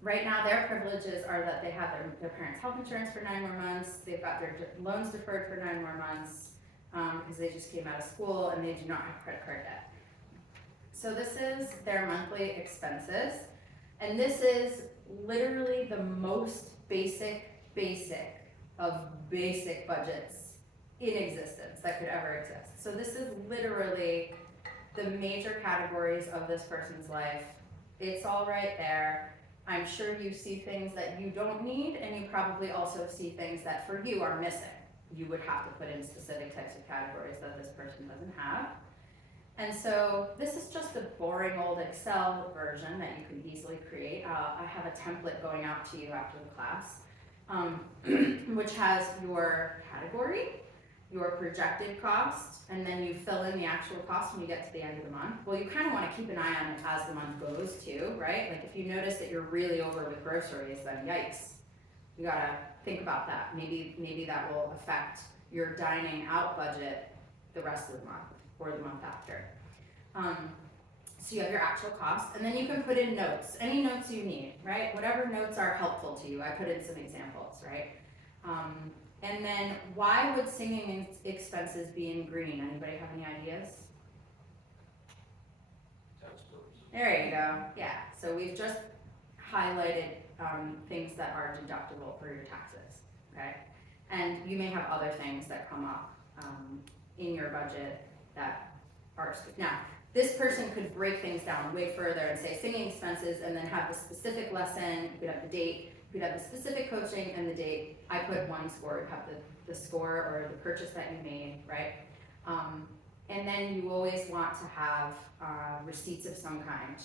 Right now, their privileges are that they have their parents' health insurance for 9 more months, they've got their loans deferred for 9 more months, because they just came out of school and they do not have credit card debt. So this is their monthly expenses, and this is literally the most basic of basic budgets in existence that could ever exist. So this is literally the major categories of this person's life. It's all right there. I'm sure you see things that you don't need, and you probably also see things that for you are missing. You would have to put in specific types of categories that this person doesn't have. And so this is just a boring old Excel version that you can easily create. I have a template going out to you after the class, which has your category, your projected cost, and then you fill in the actual cost when you get to the end of the month. Well, you kind of want to keep an eye on it as the month goes too, right? Like if you notice that you're really over with groceries, then yikes, you gotta think about that. Maybe that will affect your dining out budget the rest of the month or the month after. So you have your actual cost, and then you can put in notes, any notes you need, right? Whatever notes are helpful to you. I put in some examples, right? And then why would singing expenses be in green? Anybody have any ideas? There you go. Yeah, so we've just highlighted things that are deductible for your taxes, okay? And you may have other things that come up in your budget that are, now, this person could break things down way further and say singing expenses and then have the specific lesson, you could have the date, you could have the specific coaching and the date. I put one score, you have the score or the purchase that you made, right? And then you always want to have receipts of some kind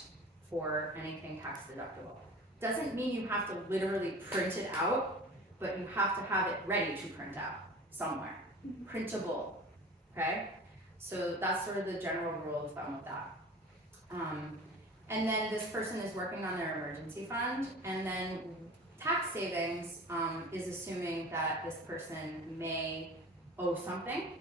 for anything tax deductible. Doesn't mean you have to literally print it out, but you have to have it ready to print out somewhere. Printable, okay? So that's sort of the general rule of thumb with that. And then this person is working on their emergency fund, and then tax savings is assuming that this person may owe something,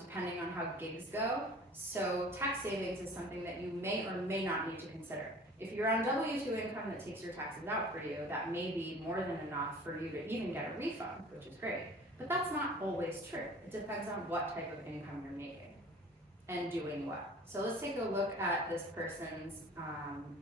depending on how gigs go. So tax savings is something that you may or may not need to consider. If you're on W-2 income that takes your taxes out for you, that may be more than enough for you to even get a refund, which is great. But that's not always true. It depends on what type of income you're making and doing what. So let's take a look at this person's,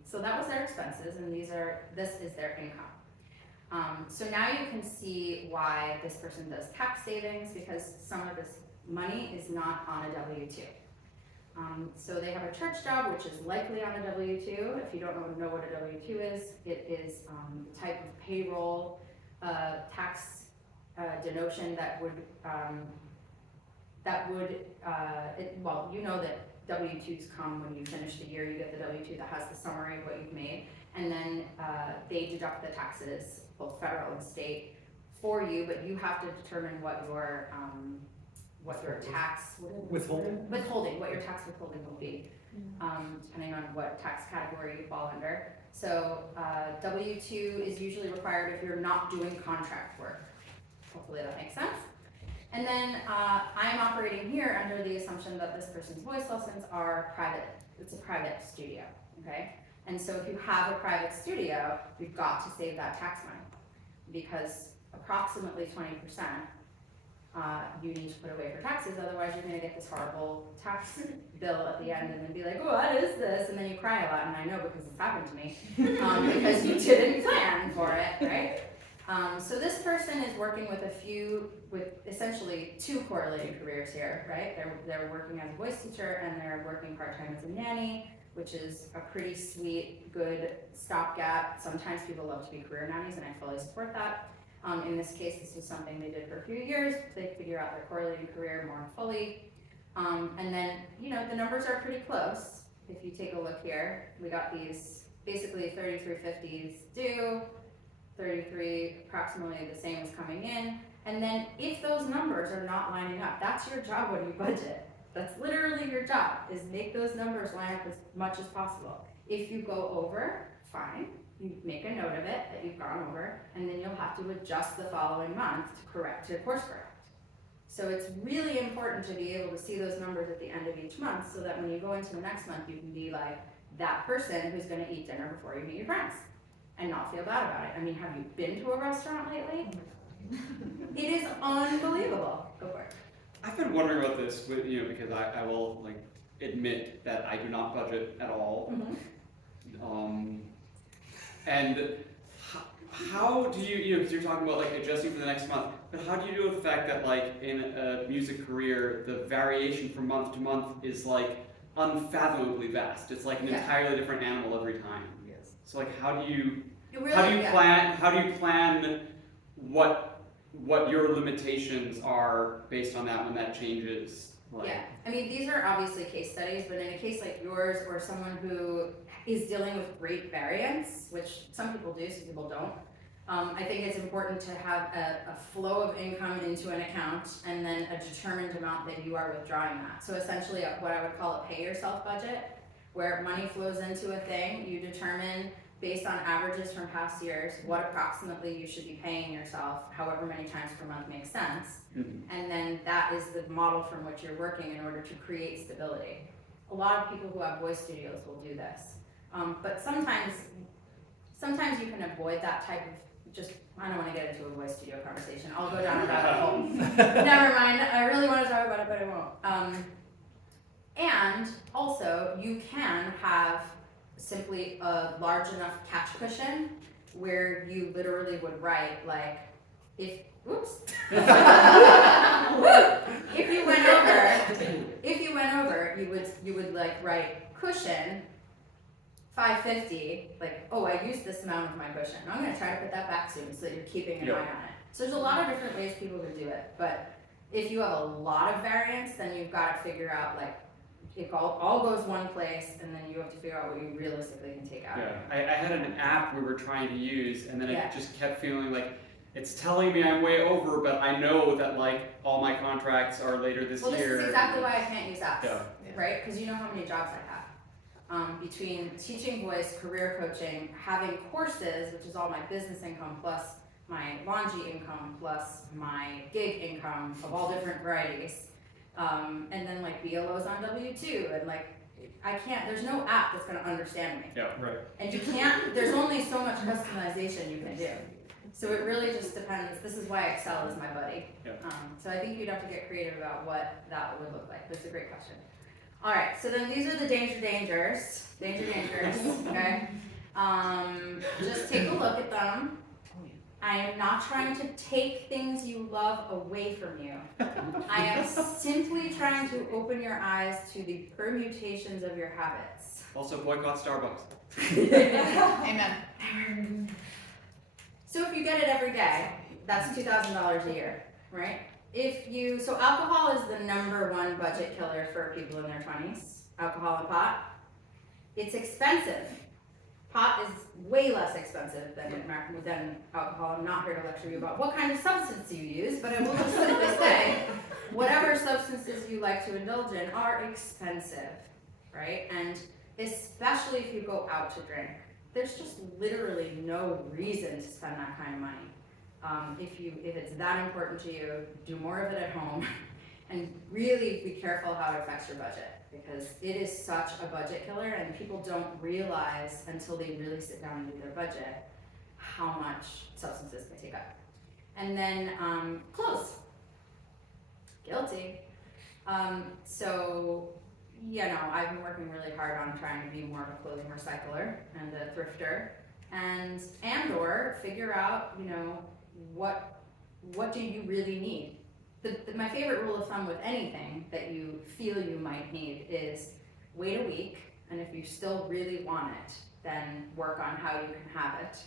so that was their expenses, and this is their income. So now you can see why this person does tax savings, because some of this money is not on a W-2. So they have a church job, which is likely on a W-2. If you don't know what a W-2 is, it is the type of payroll tax denotion that would, well, you know that W-2s come when you finish the year. You get the W-2 that has the summary of what you've made, and then they deduct the taxes, both federal and state, for you, but you have to determine what your tax withholding, what your tax withholding will be, depending on what tax category you fall under. So W-2 is usually required if you're not doing contract work. Hopefully that makes sense. And then I'm operating here under the assumption that this person's voice lessons are private. It's a private studio, okay? And so if you have a private studio, you've got to save that tax money, because approximately 20% you need to put away for taxes, otherwise you're gonna get this horrible tax bill at the end and then be like, oh, what is this? And then you cry a lot, and I know because it's happened to me, because you didn't plan for it, right? So this person is working with essentially two correlated careers here, right? They're working as a voice teacher, and they're working part-time as a nanny, which is a pretty sweet, good stopgap. Sometimes people love to be career nannies, and I fully support that. In this case, this was something they did for a few years. They figure out their correlated career more fully. And then, the numbers are pretty close. If you take a look here, we got these basically 3350s due, 33 approximately the same as coming in. And then if those numbers are not lining up, that's your job when you budget. That's literally your job, is make those numbers line up as much as possible. If you go over, fine. You make a note of it that you've gone over, and then you'll have to adjust the following month to course correct. So it's really important to be able to see those numbers at the end of each month, so that when you go into the next month, you can be like that person who's gonna eat dinner before you meet your friends and not feel bad about it. I mean, have you been to a restaurant lately? It is unbelievable. Go for it. I've been wondering about this, because I will admit that I do not budget at all. Mm-hmm. And how do you, because you're talking about adjusting for the next month, but how do you deal with the fact that in a music career, the variation from month to month is unfathomably vast? It's an entirely different animal every time. Yes. So how do you Plan? How do you plan what your limitations are based on that when that changes? Yeah, I mean, these are obviously case studies, but in a case like yours, or someone who is dealing with great variance, which some people do, some people don't, I think it's important to have a flow of income into an account, and then a determined amount that you are withdrawing that. So essentially what I would call a pay yourself budget, where money flows into a thing, you determine based on averages from past years what approximately you should be paying yourself, however many times per month makes sense. Mm-hmm. And then that is the model from which you're working in order to create stability. A lot of people who have voice studios will do this. But sometimes you can avoid that type of I don't want to get into a voice studio conversation. I'll go down a rabbit hole. Never mind, I really want to talk about it, but I won't. And also, you can have simply a large enough catch cushion where you literally would write if you went over, you would write cushion 550, I used this amount of my cushion. I'm gonna try to put that back soon so that you're keeping an eye on it. So there's a lot of different ways people can do it, but if you have a lot of variance, then you've got to figure out it all goes one place, and then you have to figure out what you realistically can take out. Yeah, I had an app we were trying to use, and then it just kept feeling it's telling me I'm way over, but I know that all my contracts are later this year. Well, this is exactly why I can't use apps, Yeah. right? Because you know how many jobs I have. between teaching voice, career coaching, having courses, which is all my business income plus my laundry income plus my gig income of all different varieties, and then like BLOs on W-2, and like I can't, there's no app that's gonna understand me. Right. And you can't, there's only so much customization you can do. So it really just depends. This is why Excel is my buddy. Yeah. So I think you'd have to get creative about what that would look like. That's a great question. All right, so then these are the dangers, okay? Just take a look at them. I am not trying to take things you love away from you. I am simply trying to open your eyes to the permutations of your habits. Also boycott Starbucks. Amen. So if you get it every day, that's $2,000 a year, right? So alcohol is the #1 budget killer for people in their 20s, alcohol and pot. It's expensive. Pot is way less expensive than alcohol. I'm not here to lecture you about what kind of substance you use, but I will just simply say, whatever substances you like to indulge in are expensive, right? And especially if you go out to drink, there's just literally no reason to spend that kind of money. If it's that important to you, do more of it at home, and really be careful how it affects your budget, because it is such a budget killer, and people don't realize until they really sit down and do their budget how much substances can take up. And then clothes. Guilty. So, I've been working really hard on trying to be more of a clothing recycler and a thrifter, and or figure out, what do you really need? My favorite rule of thumb with anything that you feel you might need is wait a week, and if you still really want it, then work on how you can have it.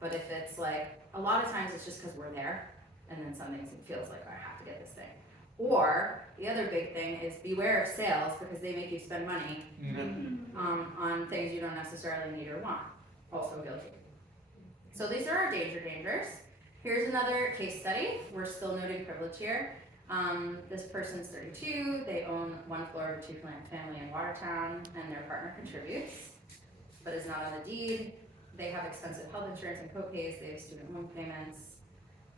But if it's like, a lot of times it's just because we're there, and then something feels like, I have to get this thing. Or the other big thing is beware of sales, because they make you spend money on things you don't necessarily need or want. Also guilty. So these are our dangers. Here's another case study. We're still noting privilege here. This person's 32, they own 1 floor of a 2-family in Watertown, and their partner contributes, but is not on the deed. They have expensive health insurance and co-pays, they have student loan payments,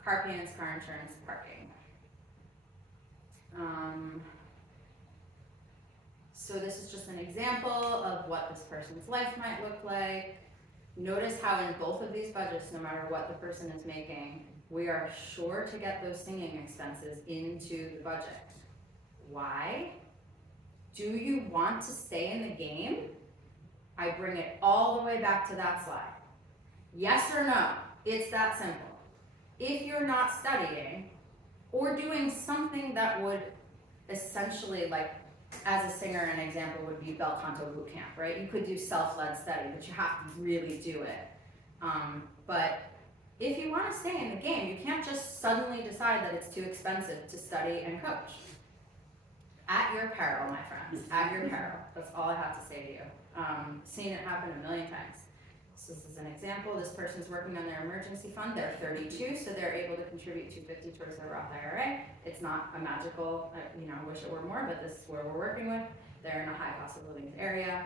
car payments, car insurance, parking. So this is just an example of what this person's life might look like. Notice how in both of these budgets, no matter what the person is making, we are sure to get those singing expenses into the budget. Why? Do you want to stay in the game? I bring it all the way back to that slide. Yes or no? It's that simple. If you're not studying or doing something that would essentially, like as a singer, an example would be bel canto boot camp, right? You could do self-led study, but you have to really do it. But if you want to stay in the game, you can't just suddenly decide that it's too expensive to study and coach. At your peril, my friends, at your peril. That's all I have to say to you. Seen it happen a million times. So this is an example. This person's working on their emergency fund. They're 32, so they're able to contribute $250 towards their Roth IRA. It's not a magical, I wish it were more, but this is where we're working with. They're in a high cost of living area.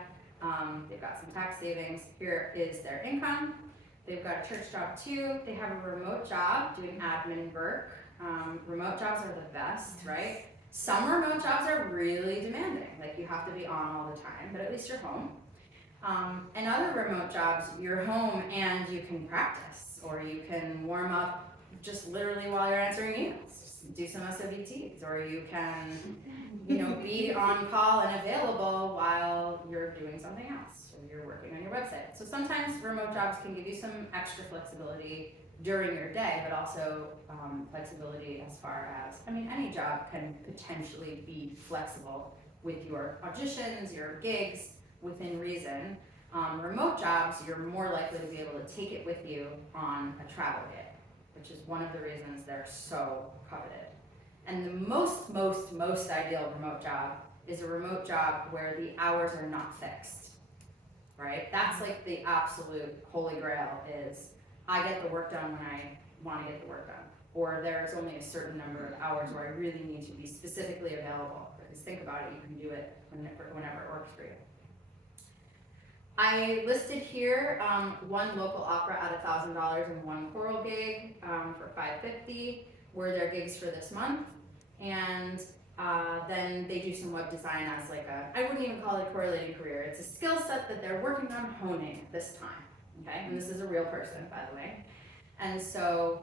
They've got some tax savings. Here is their income. They've got a church job too. They have a remote job doing admin work. Remote jobs are the best, right? Some remote jobs are really demanding. Like you have to be on all the time, but at least you're home. And other remote jobs, you're home and you can practice, or you can warm up just literally while you're answering emails. Just do some SOBTs, or you can, be on call and available while you're doing something else, or you're working on your website. So sometimes remote jobs can give you some extra flexibility during your day, but also flexibility as far as, any job can potentially be flexible with your auditions, your gigs, within reason. Remote jobs, you're more likely to be able to take it with you on a travel gig, which is one of the reasons they're so coveted. And the most ideal remote job is a remote job where the hours are not fixed, right? That's like the absolute holy grail is I get the work done when I want to get the work done. Or there's only a certain number of hours where I really need to be specifically available. Because think about it, you can do it whenever it works for you. I listed here, one local opera at $1,000 and one choral gig, for $550 were their gigs for this month. And, then they do some web design as like I wouldn't even call it a correlating career. It's a skill set that they're working on honing this time, okay? And this is a real person, by the way. And so,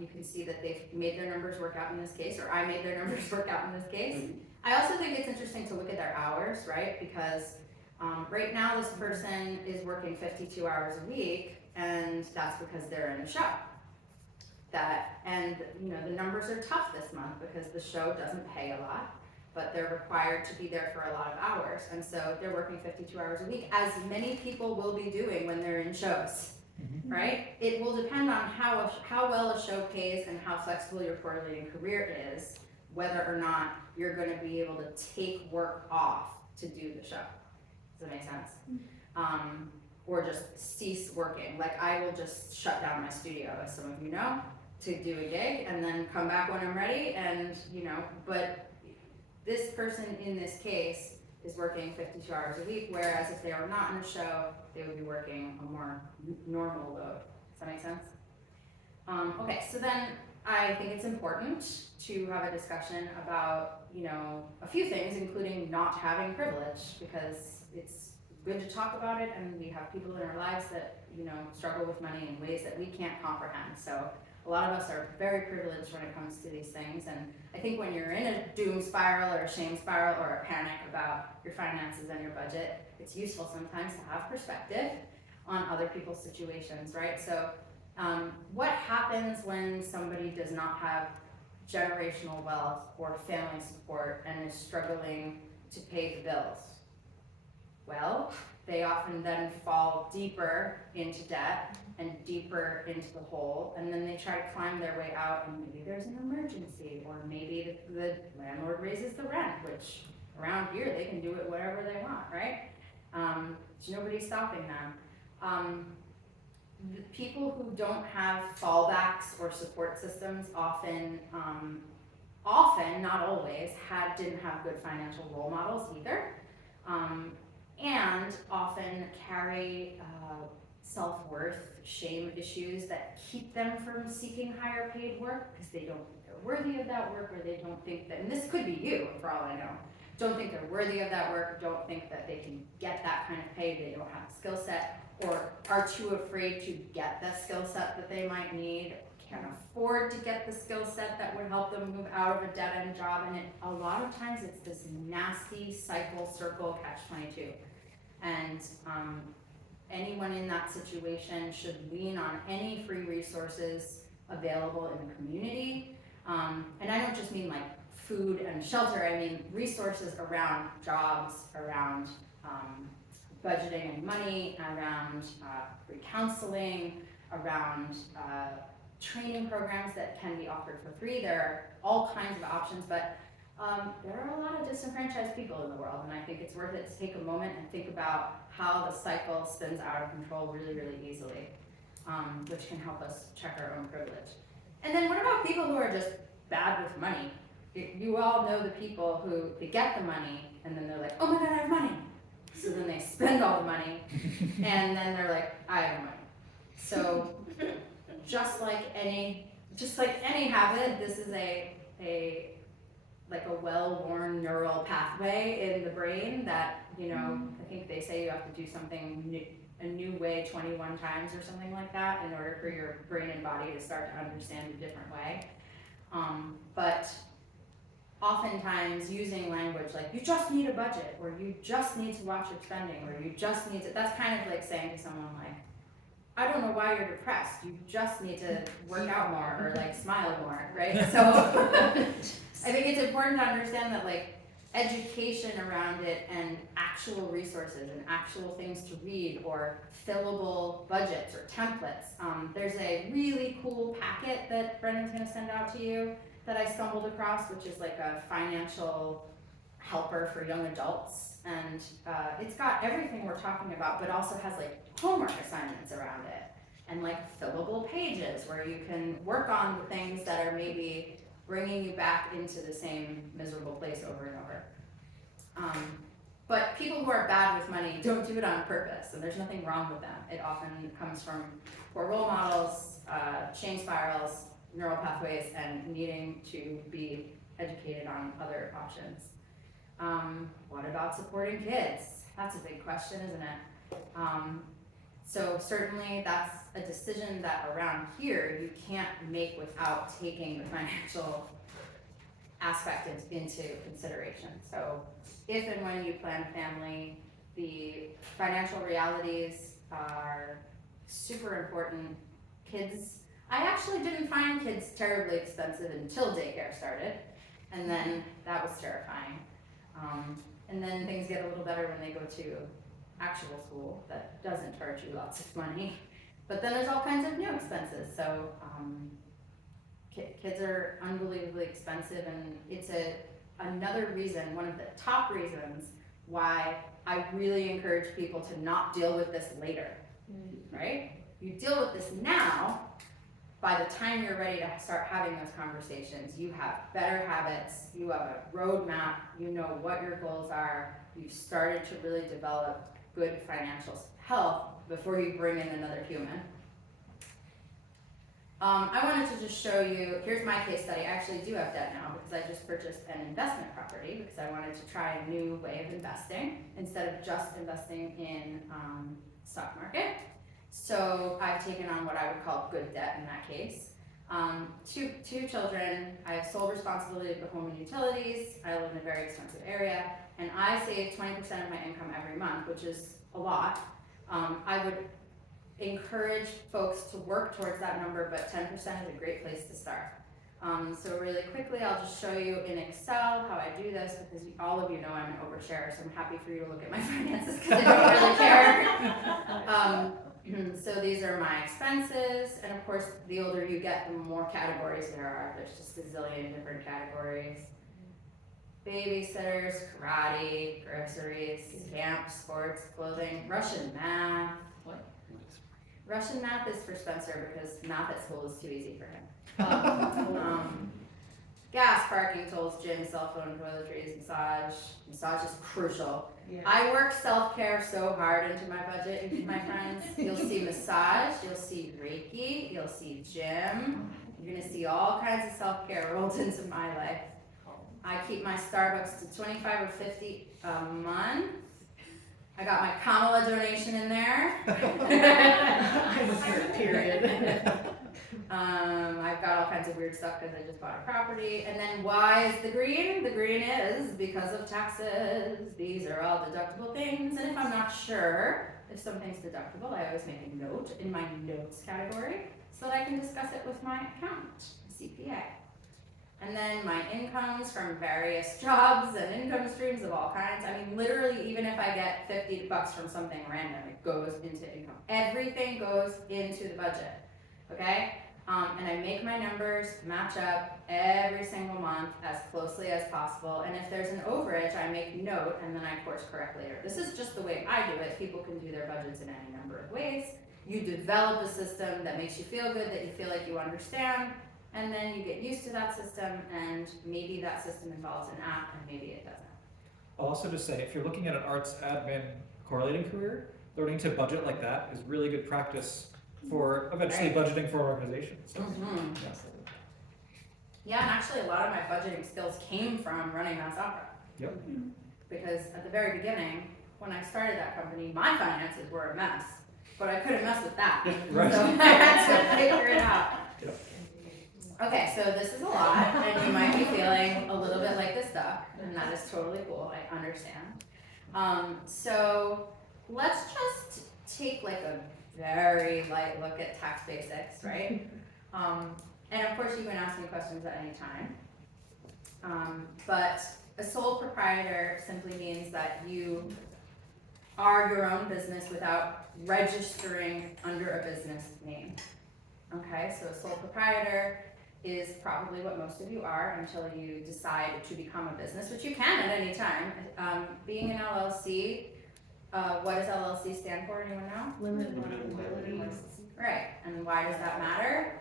you can see that they've made their numbers work out in this case, or I made their numbers work out in this case. I also think it's interesting to look at their hours, right? Because right now this person is working 52 hours a week, and that's because they're in a show. And you know, the numbers are tough this month because the show doesn't pay a lot, but they're required to be there for a lot of hours. And so they're working 52 hours a week, as many people will be doing when they're in shows. Right? It will depend on how well a show pays and how flexible your correlating career is, whether or not you're going to be able to take work off to do the show. Does that make sense? Or just cease working. Like I will just shut down my studio, as some of you know, to do a gig and then come back when I'm ready. And you know, but this person in this case is working 52 hours a week, whereas if they were not in a show, they would be working a more normal load. Does that make sense? Okay, so then I think it's important to have a discussion about, you know, a few things, including not having privilege, because it's good to talk about it, and we have people in our lives that, you know, struggle with money in ways that we can't comprehend. So a lot of us are very privileged when it comes to these things, and I think when you're in a doom spiral or a shame spiral or a panic about your finances and your budget, it's useful sometimes to have perspective on other people's situations, right? So what happens when somebody does not have generational wealth or family support and is struggling to pay the bills? Well, they often then fall deeper into debt and deeper into the hole, and then they try to climb their way out, and maybe there's an emergency, or maybe the landlord raises the rent, which around here they can do it whatever they want, right? Nobody's stopping them. The people who don't have fallbacks or support systems often, not always, didn't have good financial role models either, and often carry self-worth, shame issues that keep them from seeking higher paid work because they don't think they're worthy of that work, or they don't think that, and this could be you for all I know, don't think they're worthy of that work, don't think that they can get that kind of pay, they don't have a skill set, or are too afraid to get the skill set that they might need, can't afford to get the skill set that would help them move out of a dead-end job, and a lot of times it's this nasty circle, catch-22. And anyone in that situation should lean on any free resources available in the community. And I don't just mean like food and shelter, I mean resources around jobs, around budgeting and money, around free counseling, around training programs that can be offered for free. There are all kinds of options, but there are a lot of disenfranchised people in the world, and I think it's worth it to take a moment and think about how the cycle spins out of control really, really easily, which can help us check our own privilege. And then what about people who are just bad with money? You all know the people who, they get the money, and then they're like, oh my god, I have money. So then they spend all the money, and then they're like, I have money. So just like any habit, this is a well-worn neural pathway in the brain that, you know, I think they say you have to do something new, a new way 21 times or something like that in order for your brain and body to start to understand a different way. But oftentimes using language like, you just need a budget, or you just need to watch your spending, or you just need to, that's kind of like saying to someone like, I don't know why you're depressed, you just need to work out more, or like smile more, right? So I think it's important to understand that like education around it and actual resources and actual things to read, or fillable budgets or templates. There's a really cool packet that Brendan's gonna send out to you that I stumbled across, which is like a financial helper for young adults. And it's got everything we're talking about, but also has like homework assignments around it, and like fillable pages where you can work on the things that are maybe bringing you back into the same miserable place over and over. But people who are bad with money don't do it on purpose, and there's nothing wrong with them. It often comes from poor role models, shame spirals, neural pathways, and needing to be educated on other options. What about supporting kids? That's a big question, isn't it? So certainly that's a decision that around here you can't make without taking the financial aspect into consideration. So if and when you plan a family, the financial realities are super important. Kids, I actually didn't find kids terribly expensive until daycare started, and then that was terrifying. And then things get a little better when they go to actual school that doesn't charge you lots of money. But then there's all kinds of new expenses. So kids are unbelievably expensive, and it's another reason, one of the top reasons why I really encourage people to not deal with this later, right? You deal with this now. By the time you're ready to start having those conversations, you have better habits, you have a roadmap, you know what your goals are, you've started to really develop good financial health before you bring in another human. I wanted to just show you, here's my case study. I actually do have debt now because I just purchased an investment property because I wanted to try a new way of investing instead of just investing in stock market. So I've taken on what I would call good debt in that case. Two children, I have sole responsibility of the home and utilities, I live in a very expensive area, and I save 20% of my income every month, which is a lot. I would encourage folks to work towards that number, but 10% is a great place to start. So really quickly, I'll just show you in Excel how I do this, because all of you know I'm an oversharer, so I'm happy for you to look at my finances because I don't really care. So these are my expenses, and of course, the older you get, the more categories there are. There's just a zillion different categories. Babysitters, karate, groceries, camp, sports, clothing, Russian math. What? Russian math is for Spencer because math at school is too easy for him. Gas, parking, tolls, gym, cell phone, toiletries, massage. Massage is crucial. Yeah. I work self-care so hard into my budget, my friends. You'll see massage, you'll see Reiki, you'll see gym. You're gonna see all kinds of self-care rolled into my life. I keep my Starbucks to 25 or 50 a month. I got my Kamala donation in there. I was here, period. I've got all kinds of weird stuff because I just bought a property. And then why is the green? The green is because of taxes. These are all deductible things. And if I'm not sure if something's deductible, I always make a note in my notes category so that I can discuss it with my accountant, CPA. And then my incomes from various jobs and income streams of all kinds. I mean, literally, even if I get $50 from something random, it goes into income. Everything goes into the budget, okay? And I make my numbers match up every single month as closely as possible. And if there's an overage, I make note and then I course correct later. This is just the way I do it. People can do their budgets in any number of ways. You develop a system that makes you feel good, that you feel like you understand. And then you get used to that system, and maybe that system involves an app, and maybe it doesn't. I'll also just say, if you're looking at an arts admin correlating career, learning to budget like that is really good practice for eventually budgeting for an organization. So, Mm-hmm. yeah. Yeah, and actually a lot of my budgeting skills came from running Mass Opera. Yep. Because at the very beginning, when I started that company, my finances were a mess, but I couldn't mess with that. Right. So I had to figure it out. Yep. Okay, so this is a lot, and you might be feeling a little bit like this duck, and that is totally cool, I understand. So let's just take like a very light look at tax basics, right? And of course you can ask me questions at any time. But a sole proprietor simply means that you are your own business without registering under a business name. Okay, so a sole proprietor is probably what most of you are until you decide to become a business, which you can at any time. Being an LLC, what does LLC stand for? Anyone know? Limited liabilities Right, and why does that matter?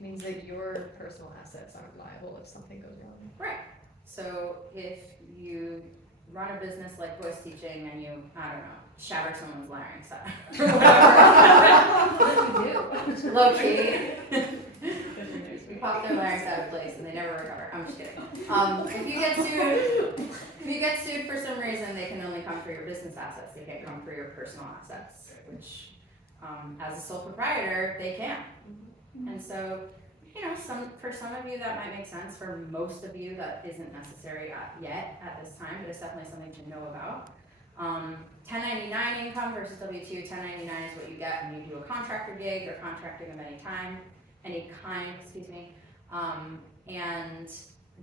means that your personal assets aren't liable if something goes wrong. Right, so if you run a business like voice teaching and you, I don't know, shatter someone's larynx. What do you do? Low key. We pop their larynx out of place and they never recover. I'm just kidding. If you get sued for some reason, they can only come for your business assets. They can't come for your personal assets, which, as a sole proprietor, they can. And so, you know, for some of you that might make sense. For most of you, that isn't necessary yet at this time, but it's definitely something to know about. 1099 income versus W-2. 1099 is what you get when you do a contractor gig or contracting of any kind, excuse me. And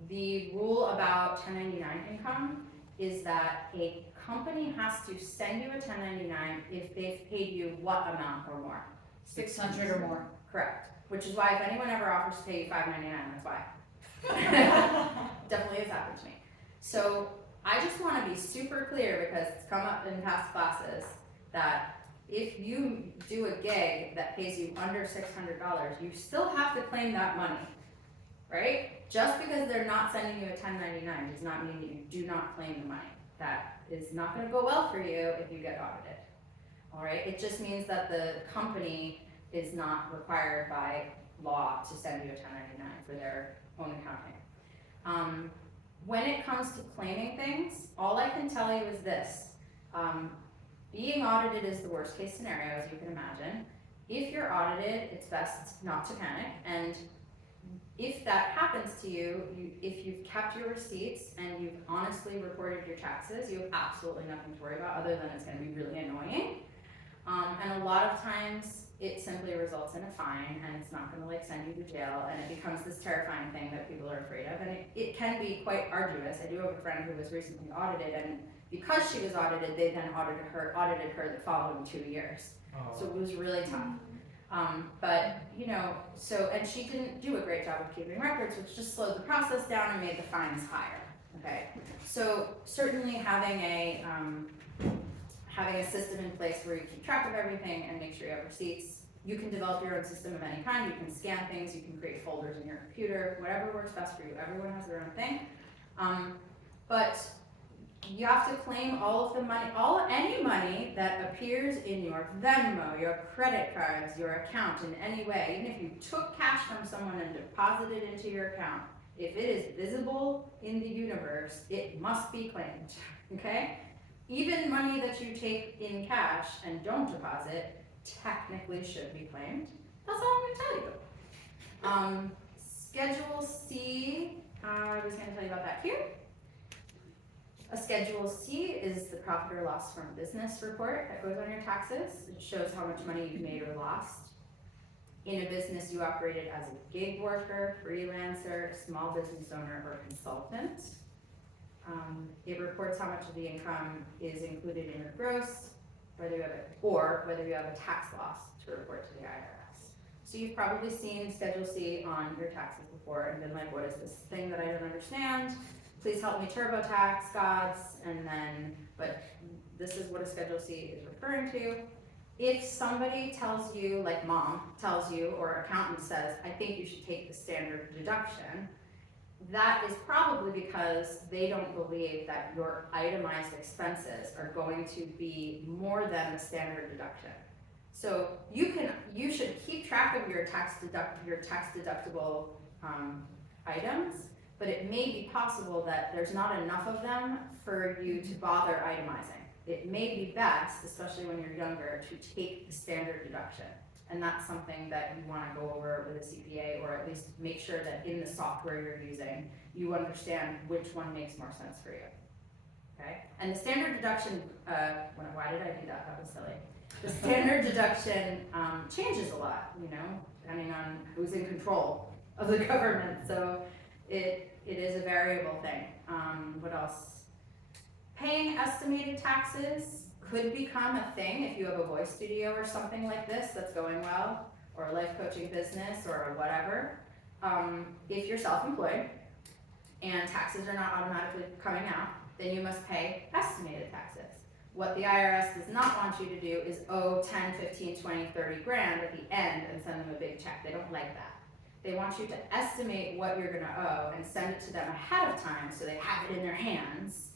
the rule about 1099 income is that a company has to send you a 1099 if they've paid you what amount or more? 600 or more. Correct. Which is why if anyone ever offers to pay you $5.99, that's why. Definitely has happened to me. So I just want to be super clear because it's come up in past classes that if you do a gig that pays you under $600, you still have to claim that money, right? Just because they're not sending you a 1099 does not mean that you do not claim the money. That is not going to go well for you if you get audited. All right? It just means that the company is not required by law to send you a 1099 for their own accounting. When it comes to claiming things, all I can tell you is this. Being audited is the worst case scenario, as you can imagine. If you're audited, it's best not to panic. And if that happens to you, if you've kept your receipts and you've honestly reported your taxes, you have absolutely nothing to worry about other than it's going to be really annoying. And a lot of times it simply results in a fine and it's not going to like send you to jail and it becomes this terrifying thing that people are afraid of, and it can be quite arduous. I do have a friend who was recently audited, and because she was audited, they then audited her the following 2 years. Oh. So it was really tough. But you know, and she didn't do a great job of keeping records, which just slowed the process down and made the fines higher. Okay, so certainly having a system in place where you keep track of everything and make sure you have receipts. You can develop your own system of any kind. You can scan things. You can create folders in your computer. Whatever works best for you. Everyone has their own thing. But you have to claim all of the money, any money that appears in your Venmo, your credit cards, your account in any way. Even if you took cash from someone and deposited it into your account, if it is visible in the universe, it must be claimed. Okay? Even money that you take in cash and don't deposit technically should be claimed. That's all I'm going to tell you. Schedule C, I was going to tell you about that here. A Schedule C is the profit or loss from business report that goes on your taxes. It shows how much money you've made or lost. In a business you operated as a gig worker, freelancer, small business owner, or consultant. It reports how much of the income is included in your gross, whether you have a tax loss to report to the IRS. So you've probably seen Schedule C on your taxes before and been like, what is this thing that I don't understand? Please help me TurboTax gods, but this is what a Schedule C is referring to. If somebody tells you, like mom tells you, or accountant says, I think you should take the standard deduction, that is probably because they don't believe that your itemized expenses are going to be more than the standard deduction. So you should keep track of your tax deductible items, but it may be possible that there's not enough of them for you to bother itemizing. It may be best, especially when you're younger, to take the standard deduction. And that's something that you want to go over with a CPA, or at least make sure that in the software you're using, you understand which one makes more sense for you. Okay? And the standard deduction, why did I do that? That was silly. The standard deduction changes a lot, depending on who's in control of the government. So it is a variable thing. What else? Paying estimated taxes could become a thing if you have a voice studio or something like this that's going well, or a life coaching business or whatever. If you're self-employed and taxes are not automatically coming out, then you must pay estimated taxes. What the IRS does not want you to do is owe 10, 15, 20, 30 grand at the end and send them a big check. They don't like that. They want you to estimate what you're gonna owe and send it to them ahead of time so they have it in their hands.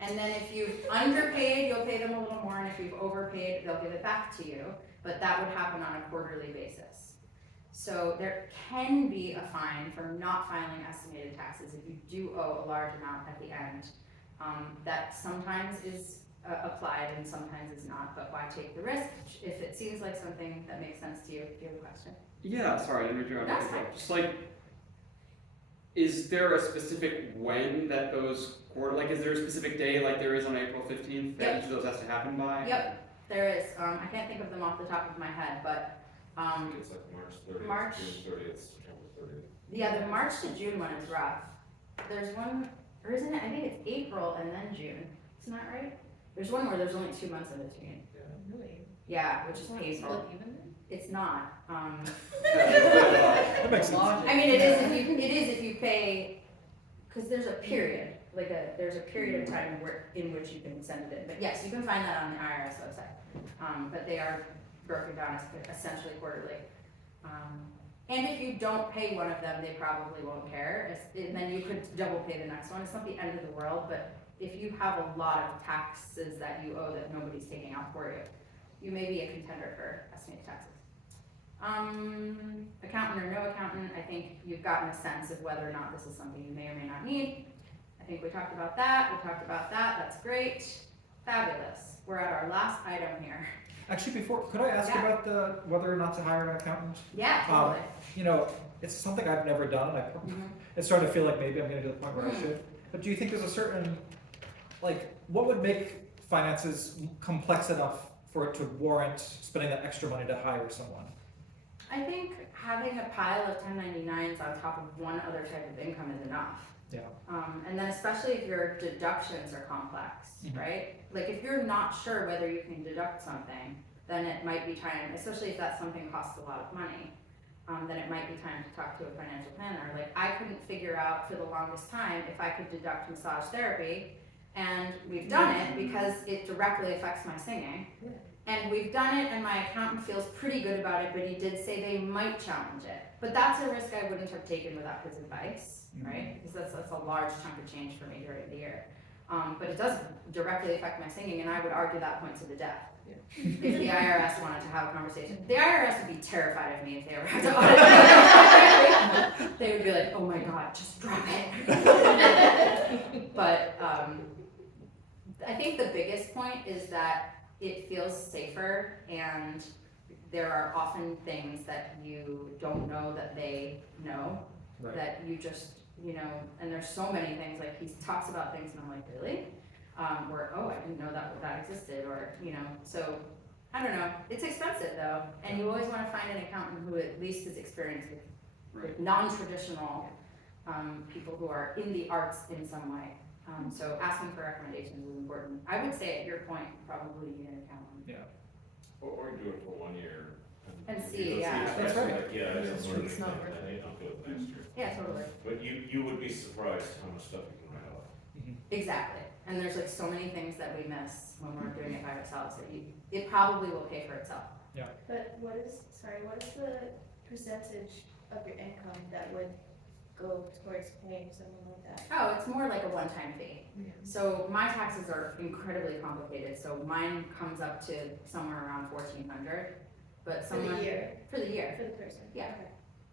And then if you've underpaid, you'll pay them a little more, and if you've overpaid, they'll give it back to you, but that would happen on a quarterly basis. So there can be a fine for not filing estimated taxes if you do owe a large amount at the end. That sometimes is applied and sometimes is not, but why take the risk if it seems like something that makes sense to you? Do you have a question? Yeah, sorry, I didn't interrupt. That's fine. Just like, is there a specific when that those like, is there a specific day like there is on April 15th that Yep. each of those has to happen by? Yep, there is. I can't think of them off the top of my head, but It's like March 30th, March- June 30th, September 30th. yeah, the March to June one is rough. There's one, or isn't it? I think it's April and then June. Isn't that right? There's one where there's only 2 months in between. Really? Yeah, which is It's not painful. split even then? It's not. That makes sense. I mean, it is if you pay, because there's a period, there's a period of time in which you can send it in. But yes, you can find that on the IRS website. But they are broken down as essentially quarterly. And if you don't pay one of them, they probably won't care. And then you could double pay the next one. It's not the end of the world, but if you have a lot of taxes that you owe that nobody's taking out for you, you may be a contender for estimated taxes. Accountant or no accountant, I think you've gotten a sense of whether or not this is something you may or may not need. I think we talked about that, that's great, fabulous. We're at our last item here. Actually, could I ask Yeah. about whether or not to hire an accountant? Yeah, totally. You know, it's something I've never done, and Mhm. it's starting to feel like maybe I'm getting to the point where I Mhm. should. But do you think there's a certain, like, what would make finances complex enough for it to warrant spending that extra money to hire someone? I think having a pile of 1099s on top of one other type of income is enough. Yeah. And then especially if your deductions are complex, Mhm. right? Like if you're not sure whether you can deduct something, then it might be time, especially if that something costs a lot of money, then it might be time to talk to a financial planner. Like I couldn't figure out for the longest time if I could deduct massage therapy, and we've done it because it directly affects my singing. Yeah. And we've done it and my accountant feels pretty good about it, but he did say they might challenge it. But that's a risk I wouldn't have taken without his advice, right? Because that's a large chunk of change for me during the year. But it does directly affect my singing, and I would argue that point to the death. Yeah. If the IRS wanted to have a conversation. The IRS would be terrified of me if they ever had to audit me. They would be like, oh my God, just drop it. But I think the biggest point is that it feels safer, and there are often things that you don't know that they know, Right. that you just, and there's so many things, like he talks about things and I'm like, really? Where, oh, I didn't know that existed, or, so, I don't know, it's expensive though, and you always wanna find an accountant who at least is experienced with non-traditional, people who are in the arts in some way. So asking for recommendations is important. I would say at your point, probably get an accountant. Or do it for 1 year. And see, Let's yeah. if That's right. like, yeah, That's it's true. learning It's not thing, worth and it. then I'll do it next year. Yeah, totally. But you would be surprised how much stuff you can write off. Exactly. And there's like so many things that we miss when we're doing it by ourselves that it probably will pay for itself. But what is the percentage of your income that would go towards paying someone like that? Oh, it's more like a one-time fee. Yeah. So my taxes are incredibly complicated, so mine comes up to somewhere around 1,400, but For someone. the year, For the year. for the person? Yeah.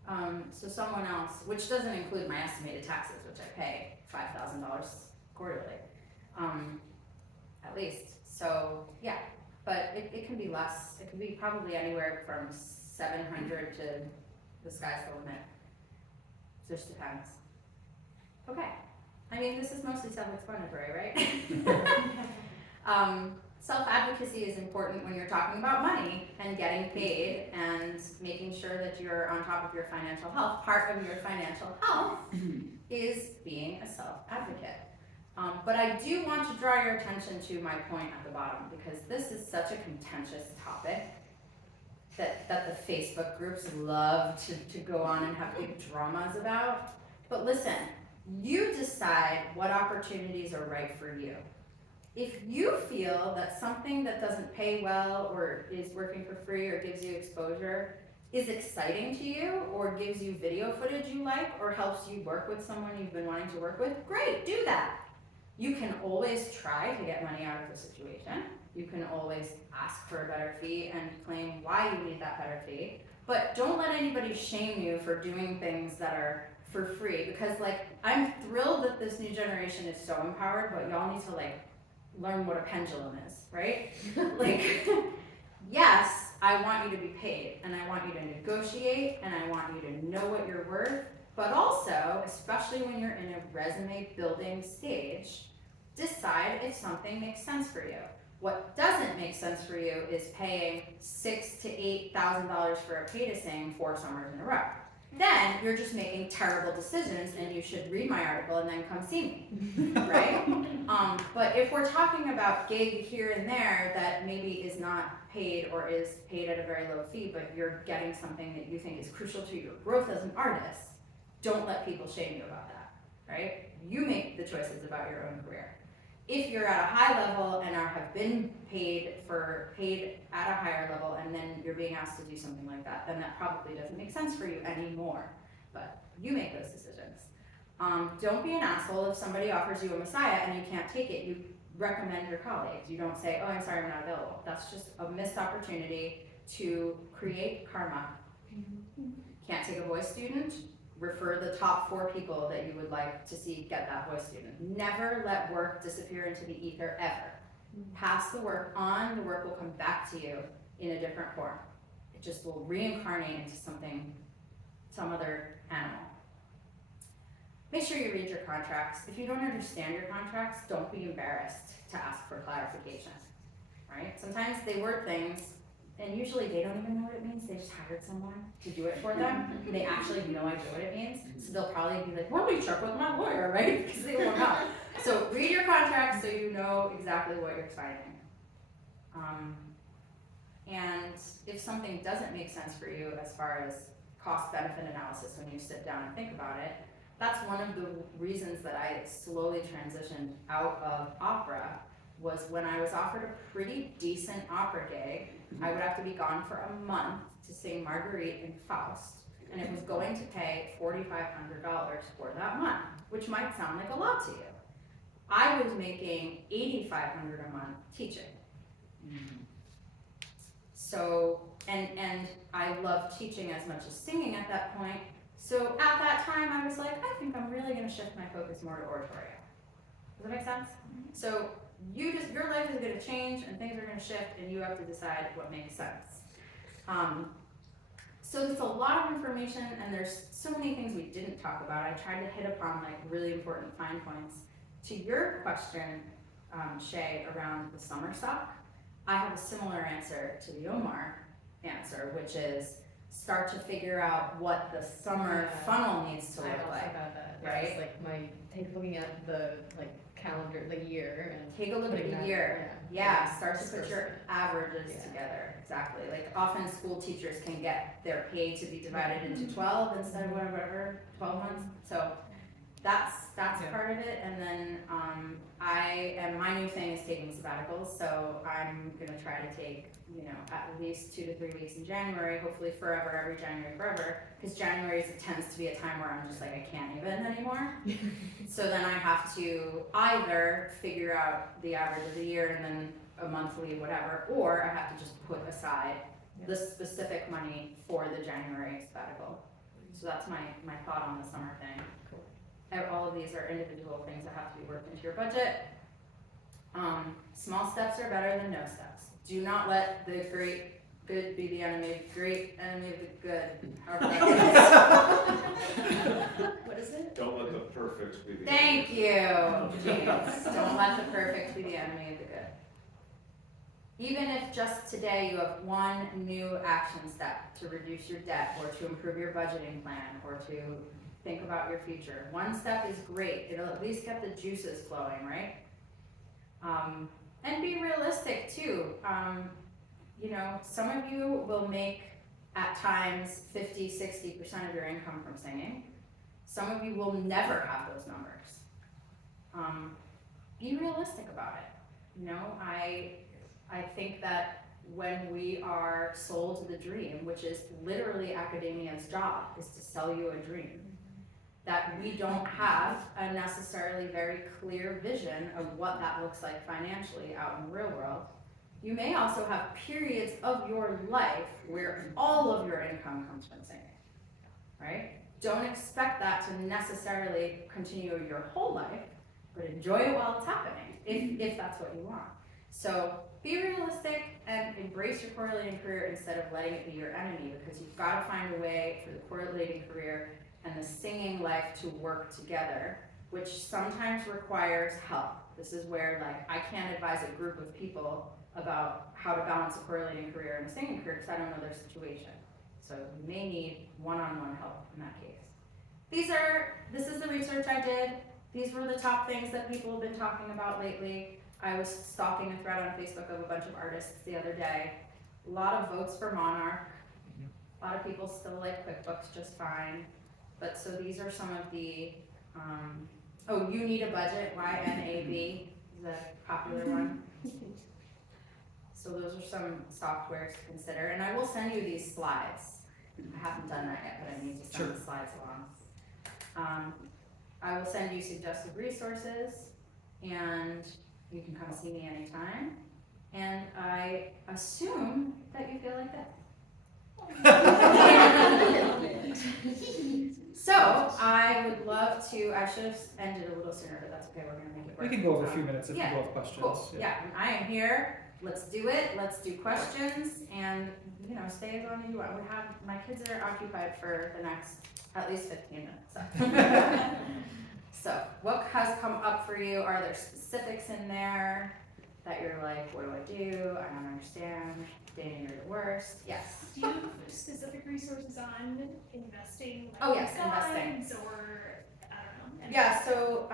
Okay. So someone else, which doesn't include my estimated taxes, which I pay $5,000 quarterly, at least. So, yeah, but it can be less. It can be probably anywhere from 700 to the sky's the limit. Just depends. Okay. I mean, this is mostly self-explanatory, right? Self-advocacy is important when you're talking about money and getting paid and making sure that you're on top of your financial health. Part of your financial health is being a self-advocate. But I do want to draw your attention to my point at the bottom, because this is such a contentious topic that the Facebook groups love to go on and have big dramas about. But listen, you decide what opportunities are right for you. If you feel that something that doesn't pay well or is working for free or gives you exposure is exciting to you, or gives you video footage you like, or helps you work with someone you've been wanting to work with, great, do that. You can always try to get money out of the situation. You can always ask for a better fee and claim why you need that better fee. But don't let anybody shame you for doing things that are for free, because like, I'm thrilled that this new generation is so empowered, but y'all need to like learn what a pendulum is, right? Like, yes, I want you to be paid, and I want you to negotiate, and I want you to know what you're worth, but also, especially when you're in a resume building stage, decide if something makes sense for you. What doesn't make sense for you is paying $6,000 to $8,000 for a pay to sing 4 summers in a row. Then you're just making terrible decisions, and you should read my article and then come see me, right? But if we're talking about gig here and there that maybe is not paid or is paid at a very low fee, but you're getting something that you think is crucial to your growth as an artist, don't let people shame you about that, right? You make the choices about your own career. If you're at a high level and have been paid at a higher level, and then you're being asked to do something like that, then that probably doesn't make sense for you anymore. But you make those decisions. Don't be an asshole if somebody offers you a Messiah and you can't take it. You recommend your colleagues. You don't say, oh, I'm sorry, I'm not available. That's just a missed opportunity to create karma. Can't take a voice student? Refer the top 4 people that you would like to see get that voice student. Never let work disappear into the ether, ever. Pass the work on, the work will come back to you in a different form. It just will reincarnate into some other animal. Make sure you read your contracts. If you don't understand your contracts, don't be embarrassed to ask for clarification, right? Sometimes they word things, and usually they don't even know what it means. They just hired someone to do it for them, and they actually have no idea what it means. So they'll probably be like, well, let me check with my lawyer, right? Because they won't know. So read your contracts so you know exactly what you're signing. And if something doesn't make sense for you as far as cost-benefit analysis when you sit down and think about it, that's one of the reasons that I slowly transitioned out of opera, was when I was offered a pretty decent opera gig. I would have to be gone for a month to sing Marguerite and Faust, and it was going to pay $4,500 for that month, which might sound like a lot to you. I was making $8,500 a month teaching. So, and I loved teaching as much as singing at that point. So at that time, I was like, I think I'm really gonna shift my focus more to oratorio. Does that make sense? So your life is gonna change and things are gonna shift, and you have to decide what makes sense. So there's a lot of information, and there's so many things we didn't talk about. I tried to hit upon like really important fine points. To your question, Shay, around the summer stock, I have a similar answer to the Omar answer, which is start to figure out what the summer funnel needs to I look also like. got that, right? right? Like looking at the calendar, the year, and Take a look at putting the that- year. Yeah, start to put Disperse your it. averages Yeah. together, exactly. Like often school teachers can get their pay to be divided into 12 instead of whatever, 12 months. So that's Yeah. part of it. And then my new thing is taking sabbaticals. So I'm gonna try to take, at least 2 to 3 weeks in January, hopefully forever, every January forever. Because January tends to be a time where I'm just like, I can't even anymore. So then I have to either figure out the average of the year and then a monthly whatever, or I have to just put aside the specific money for the January sabbatical. So that's my thought on the summer thing. All of these are individual things that have to be worked into your budget. Small steps are better than no steps. Do not let the great good be the enemy, great enemy of the good. However that is. What is it? Don't let the perfect be the. Thank you, James. Don't let the perfect be the enemy of the good. Even if just today you have one new action step to reduce your debt or to improve your budgeting plan or to think about your future. One step is great. It'll at least get the juices flowing, right? And be realistic too. Some of you will make at times 50, 60% of your income from singing. Some of you will never have those numbers. Be realistic about it. I think that when we are sold the dream, which is literally academia's job, is to sell you a dream. that we don't have a necessarily very clear vision of what that looks like financially out in the real world. You may also have periods of your life where all of your income comes from singing, right? Don't expect that to necessarily continue your whole life, but enjoy it while it's happening, if that's what you want. So be realistic and embrace your correlating career instead of letting it be your enemy, because you've got to find a way for the correlating career and the singing life to work together, which sometimes requires help. This is where, like, I can't advise a group of people about how to balance a correlating career and a singing career because I don't know their situation. So you may need one-on-one help in that case. This is the research I did. These were the top things that people have been talking about lately. I was stalking a thread on Facebook of a bunch of artists the other day. A lot of votes for Monarch. A lot of people still like QuickBooks just fine. But so these are some of the, You Need a Budget, YNAB is a popular one. So those are some softwares to consider, and I will send you these slides. I haven't done that yet, but I need to send the slides along. I will send you suggested resources, and you can come see me anytime. And I assume that you feel like this. So I would love to, I should have ended a little sooner, but that's okay, we're gonna make it work. We can go over a few minutes if Yeah, people have questions. Cool, yeah, and I am here, let's do it, let's do questions, and, stay as long as you want. My kids are occupied for the next, at least 15 minutes, so. So, what has come up for you? Are there specifics in there that you're like, what do I do? I don't understand. Dating, you're the worst. Yes. Do you have specific resources on investing? Oh, yes, investing. Funds or, I don't know. Yeah, so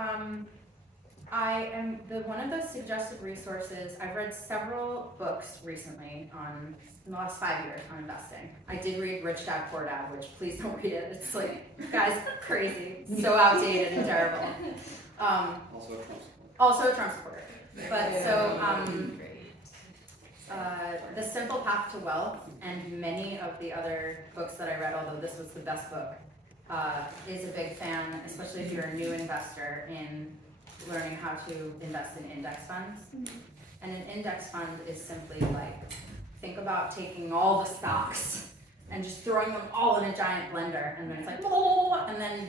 I am one of those suggested resources. I've read several books recently in the last 5 years on investing. I did read Rich Dad Poor Dad, which please don't read it. It's like, guys, crazy, so outdated and terrible. Also a Trump supporter. Also a Trump supporter. But so, The Simple Path to Wealth and many of the other books that I read, although this was the best book, is a big fan, especially if you're a new investor, in learning how to invest in index funds. And an index fund is simply like, think about taking all the stocks and just throwing them all in a giant blender, and then it's like, oh, and then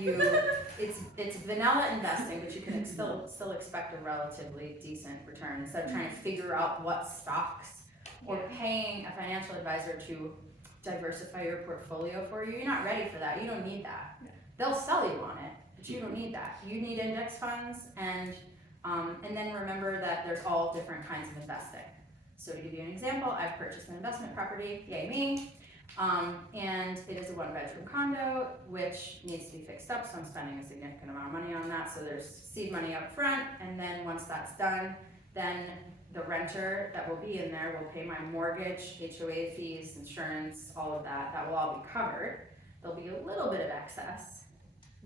it's vanilla investing, but you can still expect a relatively decent return instead of trying to figure out what stocks or paying a financial advisor to diversify your portfolio for you. You're not ready for that. You don't need that. They'll sell you on it, but you don't need that. You need index funds, and then remember that there's all different kinds of investing. So to give you an example, I've purchased an investment property, yay me, and it is a 1-bedroom condo, which needs to be fixed up, so I'm spending a significant amount of money on that. So there's seed money up front, and then once that's done, then the renter that will be in there will pay my mortgage, HOA fees, insurance, all of that. That will all be covered. There'll be a little bit of excess,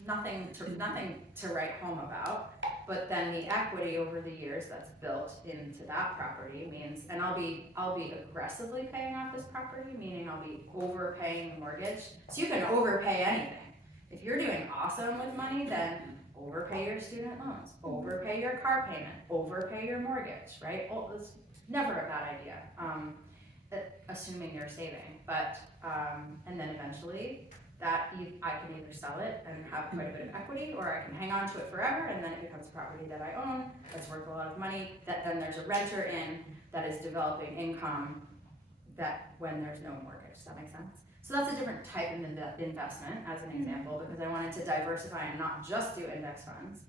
nothing to write home about, but then the equity over the years that's built into that property means, and I'll be aggressively paying off this property, meaning I'll be overpaying the mortgage. So you can overpay anything. If you're doing awesome with money, then overpay your student loans, overpay your car payment, overpay your mortgage, right? Well, it's never a bad idea, assuming you're saving. But, and then eventually, that I can either sell it and have quite a bit of equity, or I can hang on to it forever, and then it becomes a property that I own, that's worth a lot of money, that then there's a renter in that is developing income that when there's no mortgage. Does that make sense? So that's a different type of investment, as an example, because I wanted to diversify and not just do index funds.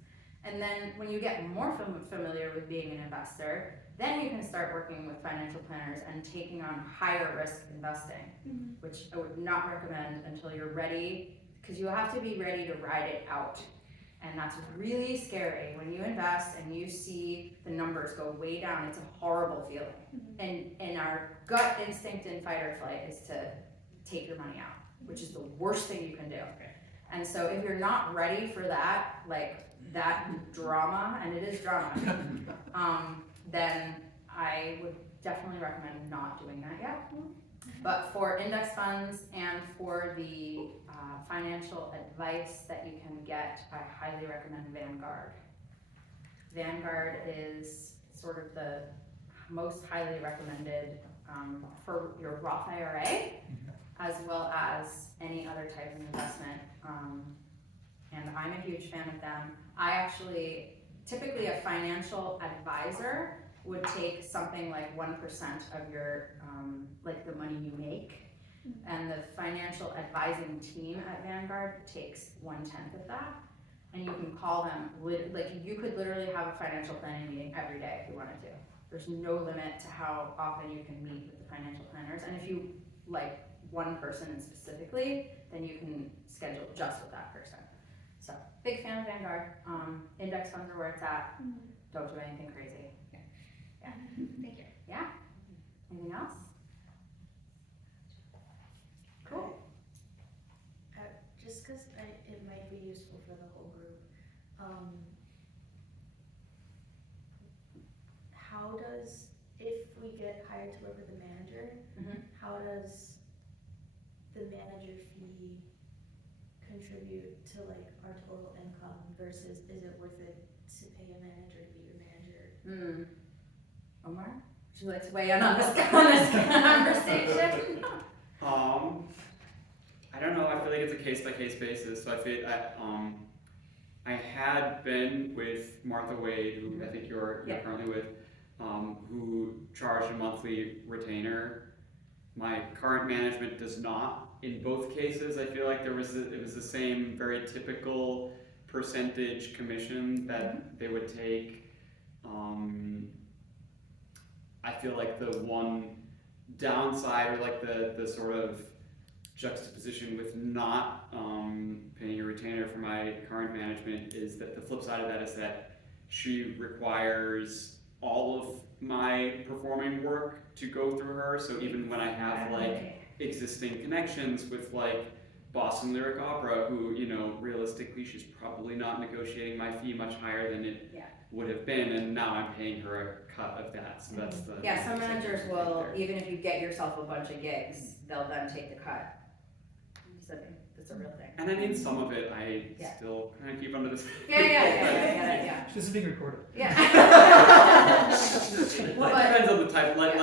And then when you get more familiar with being an investor, then you can start working with financial planners and taking on higher risk investing, which I would not recommend until you're ready, because you have to be ready to ride it out. And that's really scary. When you invest and you see the numbers go way down, it's a horrible feeling. And our gut instinct in fight or flight is to take your money out, which is the worst thing you can do. And so if you're not ready for that, like that drama, and it is drama, then I would definitely recommend not doing that yet. But for index funds and for the financial advice that you can get, I highly recommend Vanguard. Vanguard is sort of the most highly recommended for your Roth IRA, as well as any other type of investment. And I'm a huge fan of them. I actually, typically a financial advisor would take something like 1% of your, like the money you make. And the financial advising team at Vanguard takes 1/10 of that. And you can call them, like you could literally have a financial planning meeting every day if you wanted to. There's no limit to how often you can meet with the financial planners. And if you like one person specifically, then you can schedule just with that person. So, big fan of Vanguard. Index funds are where it's at. Don't do anything crazy. Yeah, thank you. Yeah? Anything else? Cool. Just because it might be useful for the whole group, how does, if we get hired to work with a manager, Mhm. how does the manager fee contribute to like our total income versus is it worth it to pay a manager to be your manager? Omar? Would you like to weigh in on this conversation? I don't know. I feel like it's a case by case basis. So I had been with Martha Wade, who I think you're Yeah. currently with, who charged a monthly retainer. My current management does not. In both cases, I feel like it was the same very typical percentage commission that they would take. I feel like the one downside or like the sort of juxtaposition with not paying a retainer for my current management is that the flip side of that is that she requires all of my performing work to go through her. So even when I have like existing connections with like Boston Lyric Opera, who, you know, realistically she's probably not negotiating my fee much higher than it would have been, and now I'm paying her a cut of that. So that's the Yeah, some managers right will, there. even if you get yourself a bunch of gigs, they'll then take the cut. So it's a real thing. And I mean, some of it I Yeah. still kind of keep under the Yeah. This is being recorded. Yeah. It depends on the type. Like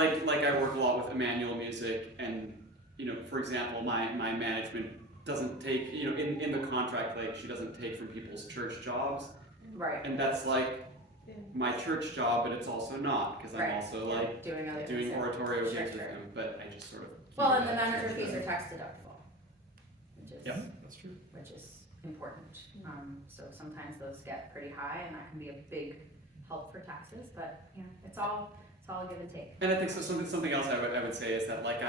I work a lot with Emmanuel Music, and you know, for example, my management doesn't take, you know, in the contract, like she doesn't take from people's church jobs, Right. and that's like my church job, but it's also not because I'm Right. also like Doing other doing things. yeah. oratorio Sure, gigs with sure. them. But I just sort of keep Well, and the that manager church fees are job. tax deductible, That's true. which is important. So sometimes those get pretty high, and that can be a big help for taxes. But you know, it's all a give and take. And I think so. Something else I would say is that like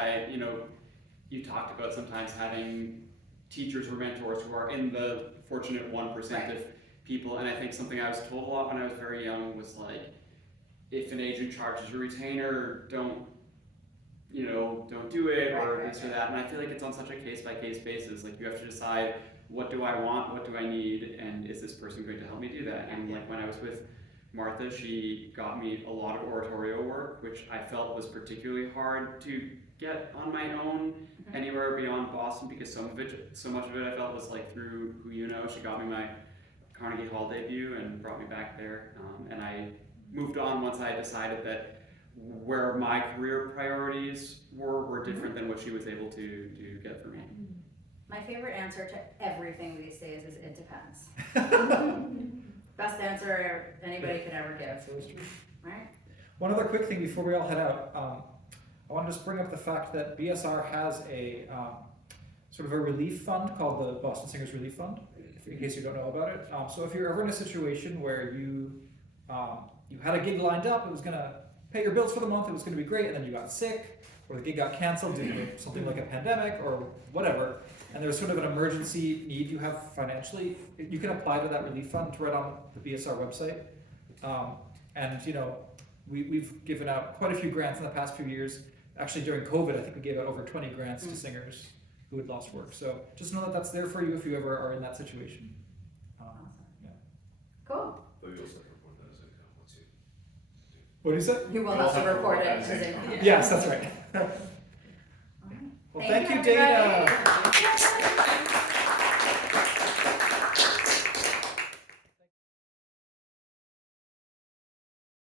you talked about sometimes having teachers or mentors who are in the fortunate 1% of people, and I think something I was told a lot when I was very young was like, if an agent charges a retainer, don't do it, or this or that. And I feel like it's on such a case by case basis. Like you have to decide, what do I want, what do I need, and is this person going to help me do that? And like when I was with Martha, she got me a lot of oratorio work, which I felt was particularly hard to get on my own anywhere beyond Boston, because so much of it I felt was like through who you know. She got me my Carnegie Hall debut and brought me back there, and I moved on once I decided that where my career priorities were different than what she was able to get for me. My favorite answer to everything these days is it depends. Best answer anybody could ever give. Right? One other quick thing before we all head out. I want to just bring up the fact that BSR has a sort of a relief fund called the Boston Singers Relief Fund, in case you don't know about it. So if you're ever in a situation where you had a gig lined up, it was going to pay your bills for the month, it was going to be great, and then you got sick, or the gig got canceled due to something like a pandemic or whatever, and there's sort of an emergency need you have financially, you can apply to that relief fund. It's right on the BSR website. And you know, we've given out quite a few grants in the past few years. Actually, during COVID, I think we gave out over 20 grants to singers who had lost work. So just know that that's there for you if you ever are in that situation. Cool. But you also report that as income once you. What do you say? You will You also also report it report as that as income. income. Yes, that's right. All Thank you, everybody. Dana.